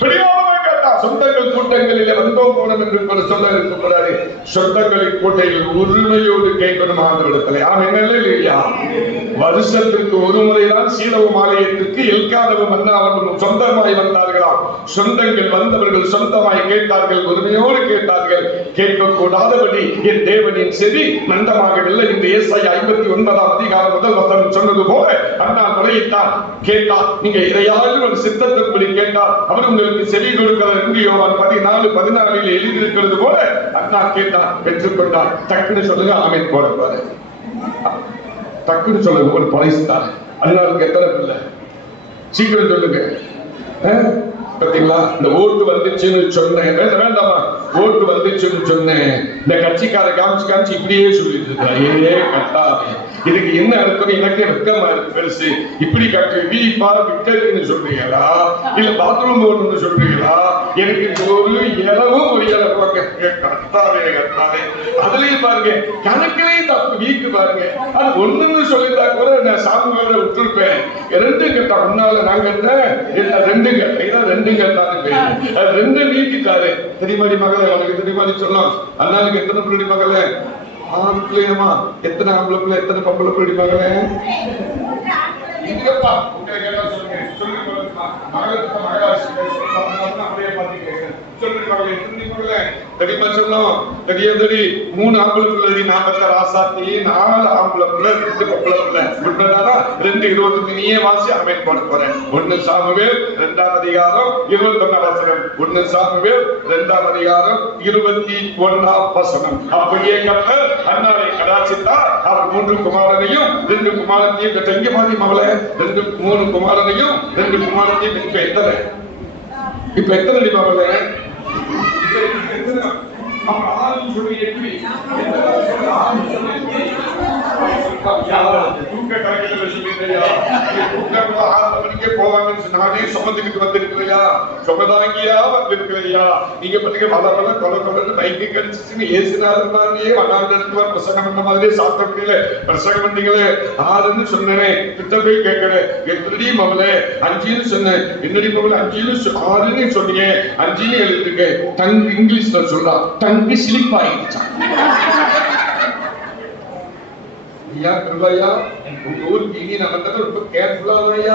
பிடிவாதமாக கேட்டா, சொந்தங்கள் கூட்டங்களிலே வந்தோம் போனோம் என்று சொல்ல இருக்கிறாரு. சொந்தங்களின் கூட்டையில் உரிமையோடு கேட்கணும் ஆண்டவரிடத்தில். இல்லையா? வருஷத்திற்கு ஒரு முறைதான் சீலவம் ஆலயத்திற்கு எல்கானவும் அண்ணாவும் சொந்தமாய் வந்தார்களாம். சொந்தங்கள் வந்தவர்கள் சொந்தமாய் கேட்டார்கள், உரிமையோடு கேட்டார்கள். கேட்கக்கூடாதபடி என் தேவனின் செவி மந்தமாகவில்லை. இந்த ஏசாயா 59ஆம் அதிகாரம் 1 வசனம் சொன்னது போல அண்ணா முறையிட்டார். கேட்டார், நீங்க இதையாவது ஒரு சித்தத்தின்படி கேட்டார், அவர் உங்களுக்கு செவி கொடுக்கிறார் என்று யோவான் 14:14 எழுதியிருக்கிறது போல அண்ணா கேட்டார், பெற்றுக்கொண்டார். டக்குன்னு சொல்லுங்க, ஆமென் போடுவாரு. டக்குன்னு சொல்லுங்க, ஒரு பரிசு தான். அண்ணாவுக்கு எத்தனை பிள்ளை? சீக்கிரம் சொல்லுங்க. பாத்தீங்களா? இந்த ஓட்டு வந்துச்சுன்னு சொன்னேன், வேண்டாமா? ஓட்டு வந்துச்சுன்னு சொன்னேன். இந்த கட்சிக்கார காமிச்சு இப்படியே சொல்லிட்டு இருக்காரு. கட்டாவே இதுக்கு என்ன அர்த்தம்? எனக்கு வெக்கமா இருக்கு. பெருசு இப்படி கட்டு வீப்பா விட்டதுன்னு சொல்றீங்களா, இல்ல பாத்ரூம் போடணும்னு சொல்றீங்களா? எனக்கு ஒரு இலவும் ஒரு இலவு கட்டாவே கட்டாவே. அதுலயும் பாருங்க, கணக்கிலையும் தப்பு வீக்கு பாருங்க. அது ஒண்ணுன்னு சொல்லியிருந்தா கூட நான் சாமி வேற விட்டுருப்பேன். 2 கேட்டா முன்னால நாங்க என்ன 2 கேட்டா 2 கேட்டாரு. 2 நீக்கிட்டாரு. தெரியுமாடி மகளே, அவனுக்கு தெரியுமாடி சொல்லலாம். அண்ணாளுக்கு எத்தனை பிள்ளை மகளே? 6 பிள்ளையமா? எத்தனை ஆம்பளை பிள்ளை, எத்தனை பொம்பளை பிள்ளை மகளே? இங்கப்பா உங்களுக்கு கேட்டா சொல்லுங்க. சொல்லுங்க மகளுக்கு மகளாசி அப்படியே பார்த்து கேட்கிறேன். சொல்லுங்க மகளே, சொல்லுங்க. தெரியுமா சொல்லலாம்? தெரியாதடி 3 ஆம்பளை பிள்ளை, 40 ராசாத்தி, 4 ஆம்பளை பிள்ளை, 2 பொம்பளை பிள்ளை. விட்டுறாரா? 2:25 நீயே வாசி, அமேன் போட போறேன். 1 சாமுவேல் 2ஆம் அதிகாரம் 21ஆம் வசனம். 1 சாமுவேல் 2ஆம் அதிகாரம் 21ஆம் வசனம். அப்படியே கர்த்தர் அன்னாரை கடாட்சித்தார். அவர் 3 குமாரனையும் 2 குமாரத்தையும் பெற்ற. இங்க மாதிரி மகளே, 3 குமாரனையும் 2 குமாரத்தையும் இப்ப எத்தனை? இப்ப எத்தனை மகளே? நானே சுமந்துக்கிட்டு வந்திருக்கிறையா, சுமதாங்கியா வந்திருக்கிறையா? நீங்க பாத்தீங்க மலமல கொலை கொலை பைக்கு கடிச்சுன்னு ஏசுனாருமாரியே வண்ணாண்டத்துவார் பிரசங்கம் பண்ண மாதிரியே சாப்பிட முடியல. பிரசங்கம் பண்ணீங்களே 6ன்னு சொன்னேன். கிட்ட போய் கேட்கிறேன், எத்தனடி மகளே? 5ன்னு சொன்னேன். என்னடி மகளே 5ன்னு 6ன்னு சொன்னீங்க, 5ன்னு எழுதிருக்கு. டங் இங்கிலீஷ்ல சொல்றா, டங்கு ஸ்லிப் ஆயிடுச்சா? ஐயா கிருபையா, உங்க ஊருக்கு இனி நான் வந்தது ரொம்ப கேர்ஃபுல்லா ஐயா.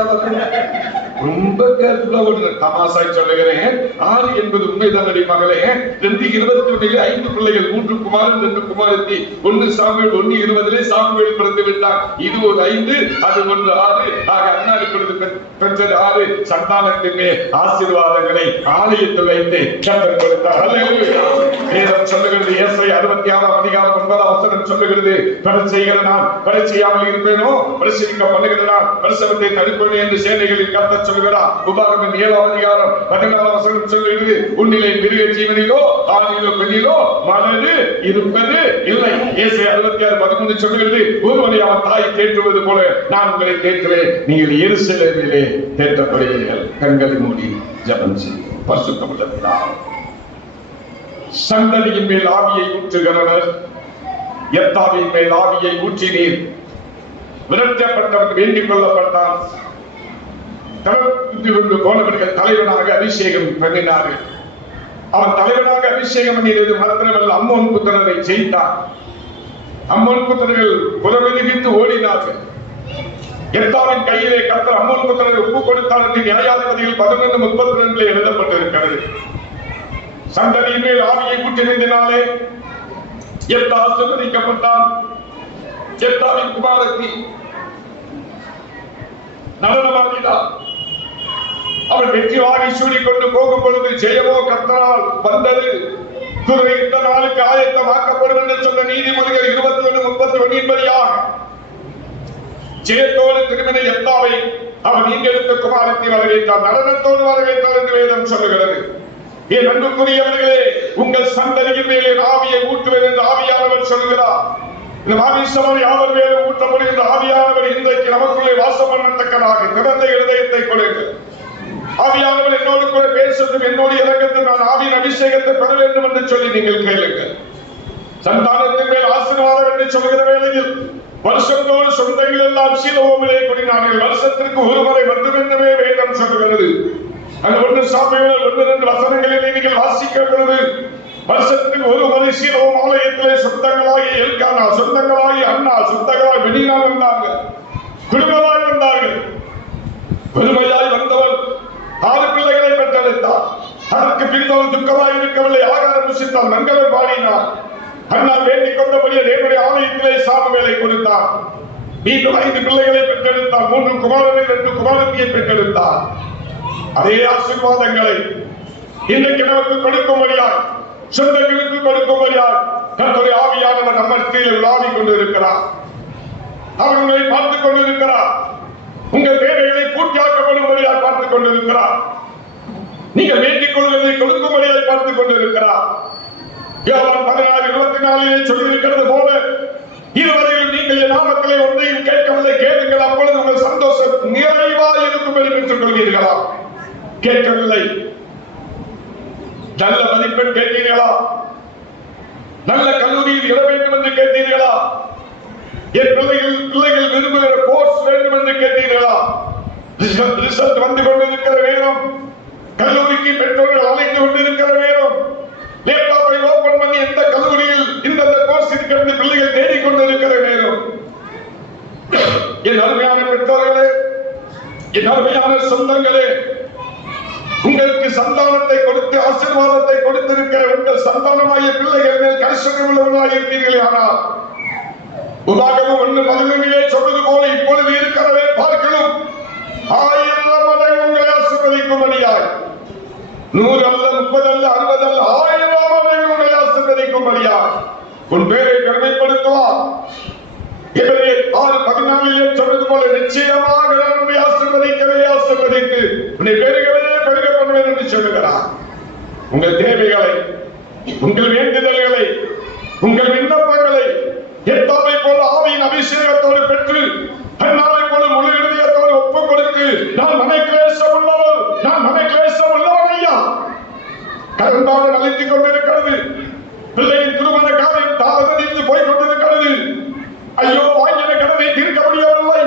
ரொம்ப கேர்ஃபுல்லா ஒரு தமாசாய் சொல்லுகிறேன். 6 என்பது உண்மைதான் மகளே. 2:21 5 பிள்ளைகள், 3 குமாரன் 2 குமாரத்தி. 1 சாமுவேல் 1:20 சாமுவேல் பிறந்து விட்டார். இது ஒரு 5, அது ஒன்று 6. ஆக அன்னார் இப்பொழுது பெற்றது 6. சந்தானத்தின் மேல் ஆசீர்வாதங்களை ஆலயத்தில் வைத்து கர்த்தர் கொடுத்தார். அல்லேலூயா. வேதம் சொல்லுகிறது, ஏசாயா 66 அதிகாரம் 9 வசனம் சொல்லுகிறது, பரிசெய்கிற நான் பரிசெய்யாமல் இருப்பேனோ, பிரசவிக்க பண்ணுகிற நான் பிரசவத்தை தடுப்பேன் என்று சேனைகளின் கர்த்தர் சொல்லுகிறார். உபாகமம் 7 அதிகாரம் 14 வசனம் சொல்லுகிறது, உன்னிலே மிருக ஜீவனிலோ ஆணிலோ பெண்ணிலோ மலடு இருப்பது இல்லை. ஏசாயா 66:13 சொல்லுகிறது, ஒருவனை அவன் தாய் தேற்றுவது போல நான் உங்களை தேற்றுவேன், நீங்கள் எருசலேமிலே தேற்றப்படுவீர்கள். கண்களை மூடி ஜெபம் செய்யுங்கள். பரிசுத்தமுள்ள பிதாவே, சந்ததியின் மேல் ஆவியை ஊற்றுகிறவர், யெப்தாவின் மேல் ஆவியை ஊற்றினீர். விரட்டப்பட்டவன் வேண்டிக் கொள்ளப்பட்டான். தளர்ந்து போனவர்கள் தலைவனாக அபிஷேகம் பண்ணினார்கள். அவன் தலைவனாக அபிஷேகம் பண்ணியது மாத்திரமல்ல, அம்மோன் புத்திரரை ஜெயித்தான். அம்மோன் புத்திரர்கள் புறவிரிவித்து ஓடினார்கள். யெப்தாவின் கையிலே கர்த்தர் அம்மோன் புத்திரரை ஒப்பு கொடுத்தார் என்று நியாயாதிபதிகள் 11:32 எழுதப்பட்டிருக்கிறது. சந்ததியின் மேல் ஆவியை ஊற்றினதினாலே யெப்தா ஆசீர்வதிக்கப்பட்டான். யெப்தாவின் குமாரத்தி நடனமாடினார். அவன் வெற்றி வாகை சூடிக்கொண்டு போகும் பொழுது ஜெயமோ கர்த்தரால் வந்தது. குதிரை இந்த நாளுக்கு ஆயத்தமாக்கப்படும் என்று சொன்ன நீதிமொழிகள் 21:31 படியாக ஜெயத்தோடு திருமண யெப்தாவை அவன் ஈண்டெடுத்த குமாரத்தை வரவேற்றார். நடனத்தோடு வரவேற்றார் என்று வேதம் சொல்லுகிறது. என் அன்புக்குரியவர்களே, உங்கள் சந்ததியின் மேலே ஆவியை ஊற்றுவேன் என்று ஆவியானவர் சொல்கிறார். இந்த மாமிசமான யாவர் மேலே ஊற்றப்படுகின்ற ஆவியானவர் இன்றைக்கு நமக்குள்ளே வாசம் பண்ணத்தக்கதாக திறந்த இருதயத்தை கொடுங்கள். ஆவியானவர் என்னோடு கூட பேசட்டும், என்னோடு இறங்கட்டும், நான் ஆவியின் அபிஷேகத்தை பெற வேண்டும் என்று சொல்லி நீங்கள் கேளுங்கள். சந்தானத்தின் மேல் ஆசீர்வாதம் என்று சொல்கிற வேளையில் வருஷத்தோடு சொந்தங்கள் எல்லாம் சீலோவிலே கூடினார்கள். வருஷத்திற்கு ஒரு முறை மட்டுமென்றே வேதம் சொல்லுகிறது. அந்த 1 சாமுவேல் 1-2 வசனங்களில் நீங்கள் வாசிக்கிற பொழுது வருஷத்துக்கு ஒரு முறை சீலோம் ஆலயத்திலே சொந்தங்களாகி எல்கானா, சொந்தங்களாகி அண்ணா, சொந்தங்களாகி பெனினா வந்தார்கள். குடும்பமாய் வந்தார்கள். பெருமையாய் வந்தவன் 6 பிள்ளைகளை பெற்றெடுத்தார். அதற்கு பின்னவன் துக்கமாய் இருக்கவில்லை. ஆகாரம் புசித்தால் மங்களம் பாடினார். அண்ணால் வேண்டிக் கொண்டபடியே தேவனுடைய ஆலயத்திலே சாமுவேலை கொடுத்தார். மீண்டும் 5 பிள்ளைகளை பெற்றெடுத்தார். 3 குமாரனை 2 குமாரத்தியை பெற்றெடுத்தார். அதே ஆசீர்வாதங்களை இன்றைக்கு நமக்கு கொடுக்கும்படியாய், சொந்தங்களுக்கு கொடுக்கும்படியாய் கர்த்தருடைய ஆவியானவர் நம்ம மத்தியில் உலாவிக் கொண்டிருக்கிறார். அவர் உங்களை பார்த்துக் கொண்டிருக்கிறார். உங்கள் தேவைகளை பூர்த்தியாக்கப்படும்படியாய் பார்த்துக் கொண்டிருக்கிறார். நீங்கள் வேண்டிக் கொள்வதை கொடுக்கும்படியாய் பார்த்துக் கொண்டிருக்கிறார். யோவான் 16:24 சொல்லியிருக்கிறது போல, இதுவரையில் நீங்கள் என் நாமத்திலே ஒன்றையும் கேட்கவில்லை, கேளுங்கள், அப்பொழுது உங்கள் சந்தோஷம் நிறைவாய் இருக்கும்படி பெற்றுக் கொள்வீர்களா? கேட்கவில்லை. நல்ல மதிப்பெண் கேட்டீர்களா? நல்ல கல்லூரியில் இட வேண்டும் என்று கேட்டீர்களா? என் பிள்ளைகள் விரும்புகிற கோர்ஸ் வேண்டும் என்று கேட்டீர்களா? ரிசல்ட் வந்து கொண்டிருக்கிற நேரம், கல்லூரிக்கு பெற்றோர்கள் அழைத்து கொண்டிருக்கிற நேரம், லேப்டாப்பை ஓபன் பண்ணி எந்த கல்லூரியில் இந்த கோர்ஸ் இருக்கிறது பிள்ளைகள் தேடிக்கொண்டிருக்கிற நேரம், என் அருமையான பெற்றோர்களே, என் அருமையான சொந்தங்களே, உங்களுக்கு சந்தானத்தை கொடுத்து ஆசீர்வாதத்தை கொடுத்திருக்கிற உங்கள் சந்தானமாய பிள்ளைகள் மேல் கரிசனம் உள்ளவர்களாக இருப்பீர்களே. ஆனால் உபாகமம் 1:11 சொல்வது போல இப்பொழுது இருக்கிறவே பார்க்கணும் 1000 மடங்கு உங்களை ஆசீர்வதிக்கும்படியாய், 100 அல்ல, 30 அல்ல, 60 அல்ல, 1000 மடங்கு உங்களை ஆசீர்வதிக்கும்படியாய் உன் பேரை பெருமைப்படுத்துவார். 6:14 சொன்னது போல நிச்சயமாக நான் உன்னை ஆசீர்வதிக்கவே ஆசீர்வதித்து உன்னை பெருகவே பெருக பண்ணுவேன் என்று சொல்லுகிறார். உங்கள் தேவைகளை, உங்கள் வேண்டுதல்களை, உங்கள் விண்ணப்பங்களை யெப்தாவை போல ஆவியின் அபிஷேகத்தோடு பெற்று அந்நாளை போல முழு இருதயத்தோடு ஒப்புக் கொடுத்து, நான் மனக்லேசம் உள்ளவன், நான் மனக்லேசம் உள்ளவன் ஐயா, கடன்பாடு அழைத்துக் கொண்டிருக்கிறது, பிள்ளையின் திருமண காரியம் தாமதித்து போய் கொண்டிருக்கிறது, ஐயோ வாங்கின கடனை தீர்க்க முடியவில்லை,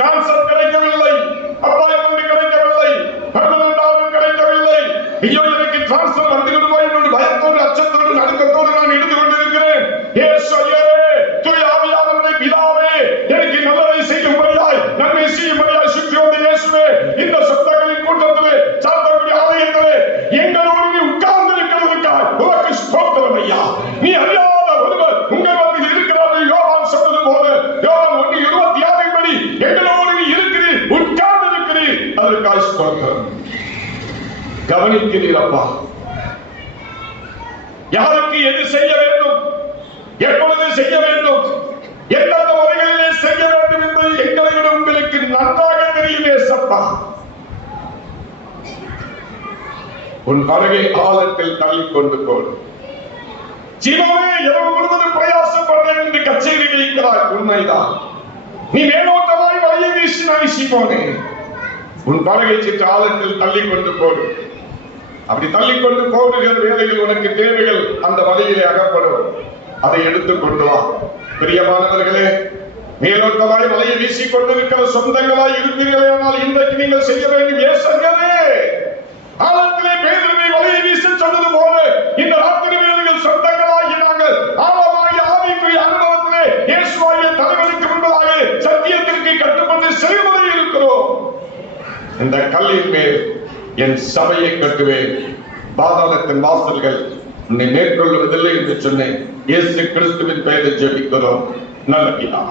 சான்சர் கிடைக்கவில்லை, அப்பாயின்மெண்ட் கிடைக்கவில்லை, பர்மனன்ட் கிடைக்கவில்லை, ஐயோ எனக்கு டிரான்ஸ்பர் வந்து விடுமா என்று பயத்தோடு அச்சத்தோடு நடுக்கத்தோடு நான் இருந்து கொண்டிருக்கிறேன். இயேசுவே, தூய ஆவியானவரே, பிதாவே, எனக்கு நல்லதை செய்யும்படியாய், நன்மை செய்யும்படியாய் சுற்றி வந்த இயேசுவே, எந்த சொந்தங்களின் கூட்டத்திலே சாத்தக்கூடிய ஆலயத்திலே எங்களோடு நீ உட்கார்ந்து இருக்கிறதுக்காக உனக்கு ஸ்தோத்திரம் ஐயா. நீ அறியாத ஒருவர் உங்கள் மத்தியில் இருக்கிறார்கள். யோவான் சொன்னது போல யோவான் 1:26 படி எங்களோடு நீ இருக்கிறீர், உட்கார்ந்து இருக்கிறீர், அதற்காக ஸ்தோத்திரம். கவனிக்கிறீர் அப்பா, யாருக்கு எது செய்ய வேண்டும், எப்பொழுது செய்ய வேண்டும், எந்தெந்த முறைகளிலே செய்ய வேண்டும் என்பது எங்களை விட உங்களுக்கு நன்றாக தெரியுமே சப்பா. உன் படகை ஆழத்தில் தள்ளிக்கொண்டு போடு. ஜீவனே இரவு முழுவதும் பிரயாசப்பட்டேன் என்று கச்சேரி வைக்கிறாய், உண்மைதான். நீ மேலோட்டமாய் வழியை வீசினாய் சீமோனே. உன் படகை சற்று ஆழத்தில் தள்ளிக்கொண்டு போடு. அப்படி தள்ளிக்கொண்டு போடுகிற வேளையில் உனக்கு தேவைகள் அந்த வலையிலே அகப்படும். அதை எடுத்துக் கொண்டு வா. பிரியமானவர்களே, மேலோட்டமாய் வலையை வீசிக் கொண்டிருக்கிற சொந்தங்களாய் இருப்பீர்களே, ஆனால் இன்றைக்கு நீங்கள் செய்ய வேண்டும். ஏசங்களே, ஆழத்திலே பேதுருவை வலையை வீச சொன்னது போல இந்த ராத்திரி வேளையில் சொந்தங்களாகி நாங்கள் ஆழமாகி ஆவிக்குரிய அனுபவத்திலே இயேசுவாகிய தலைவனுக்கு முன்பதாக சத்தியத்திற்கு கட்டுப்பட்டு செல்வதை இருக்கிறோம். இந்த கல்லின் மேல் என் சபையை கட்டுவேன், பாதாளத்தின் வாசல்கள் உன்னை மேற்கொள்வதில்லை என்று சொன்னேன். இயேசு கிறிஸ்துவின் பெயரில் ஜெபிக்கிறோம் நல்ல பிதா.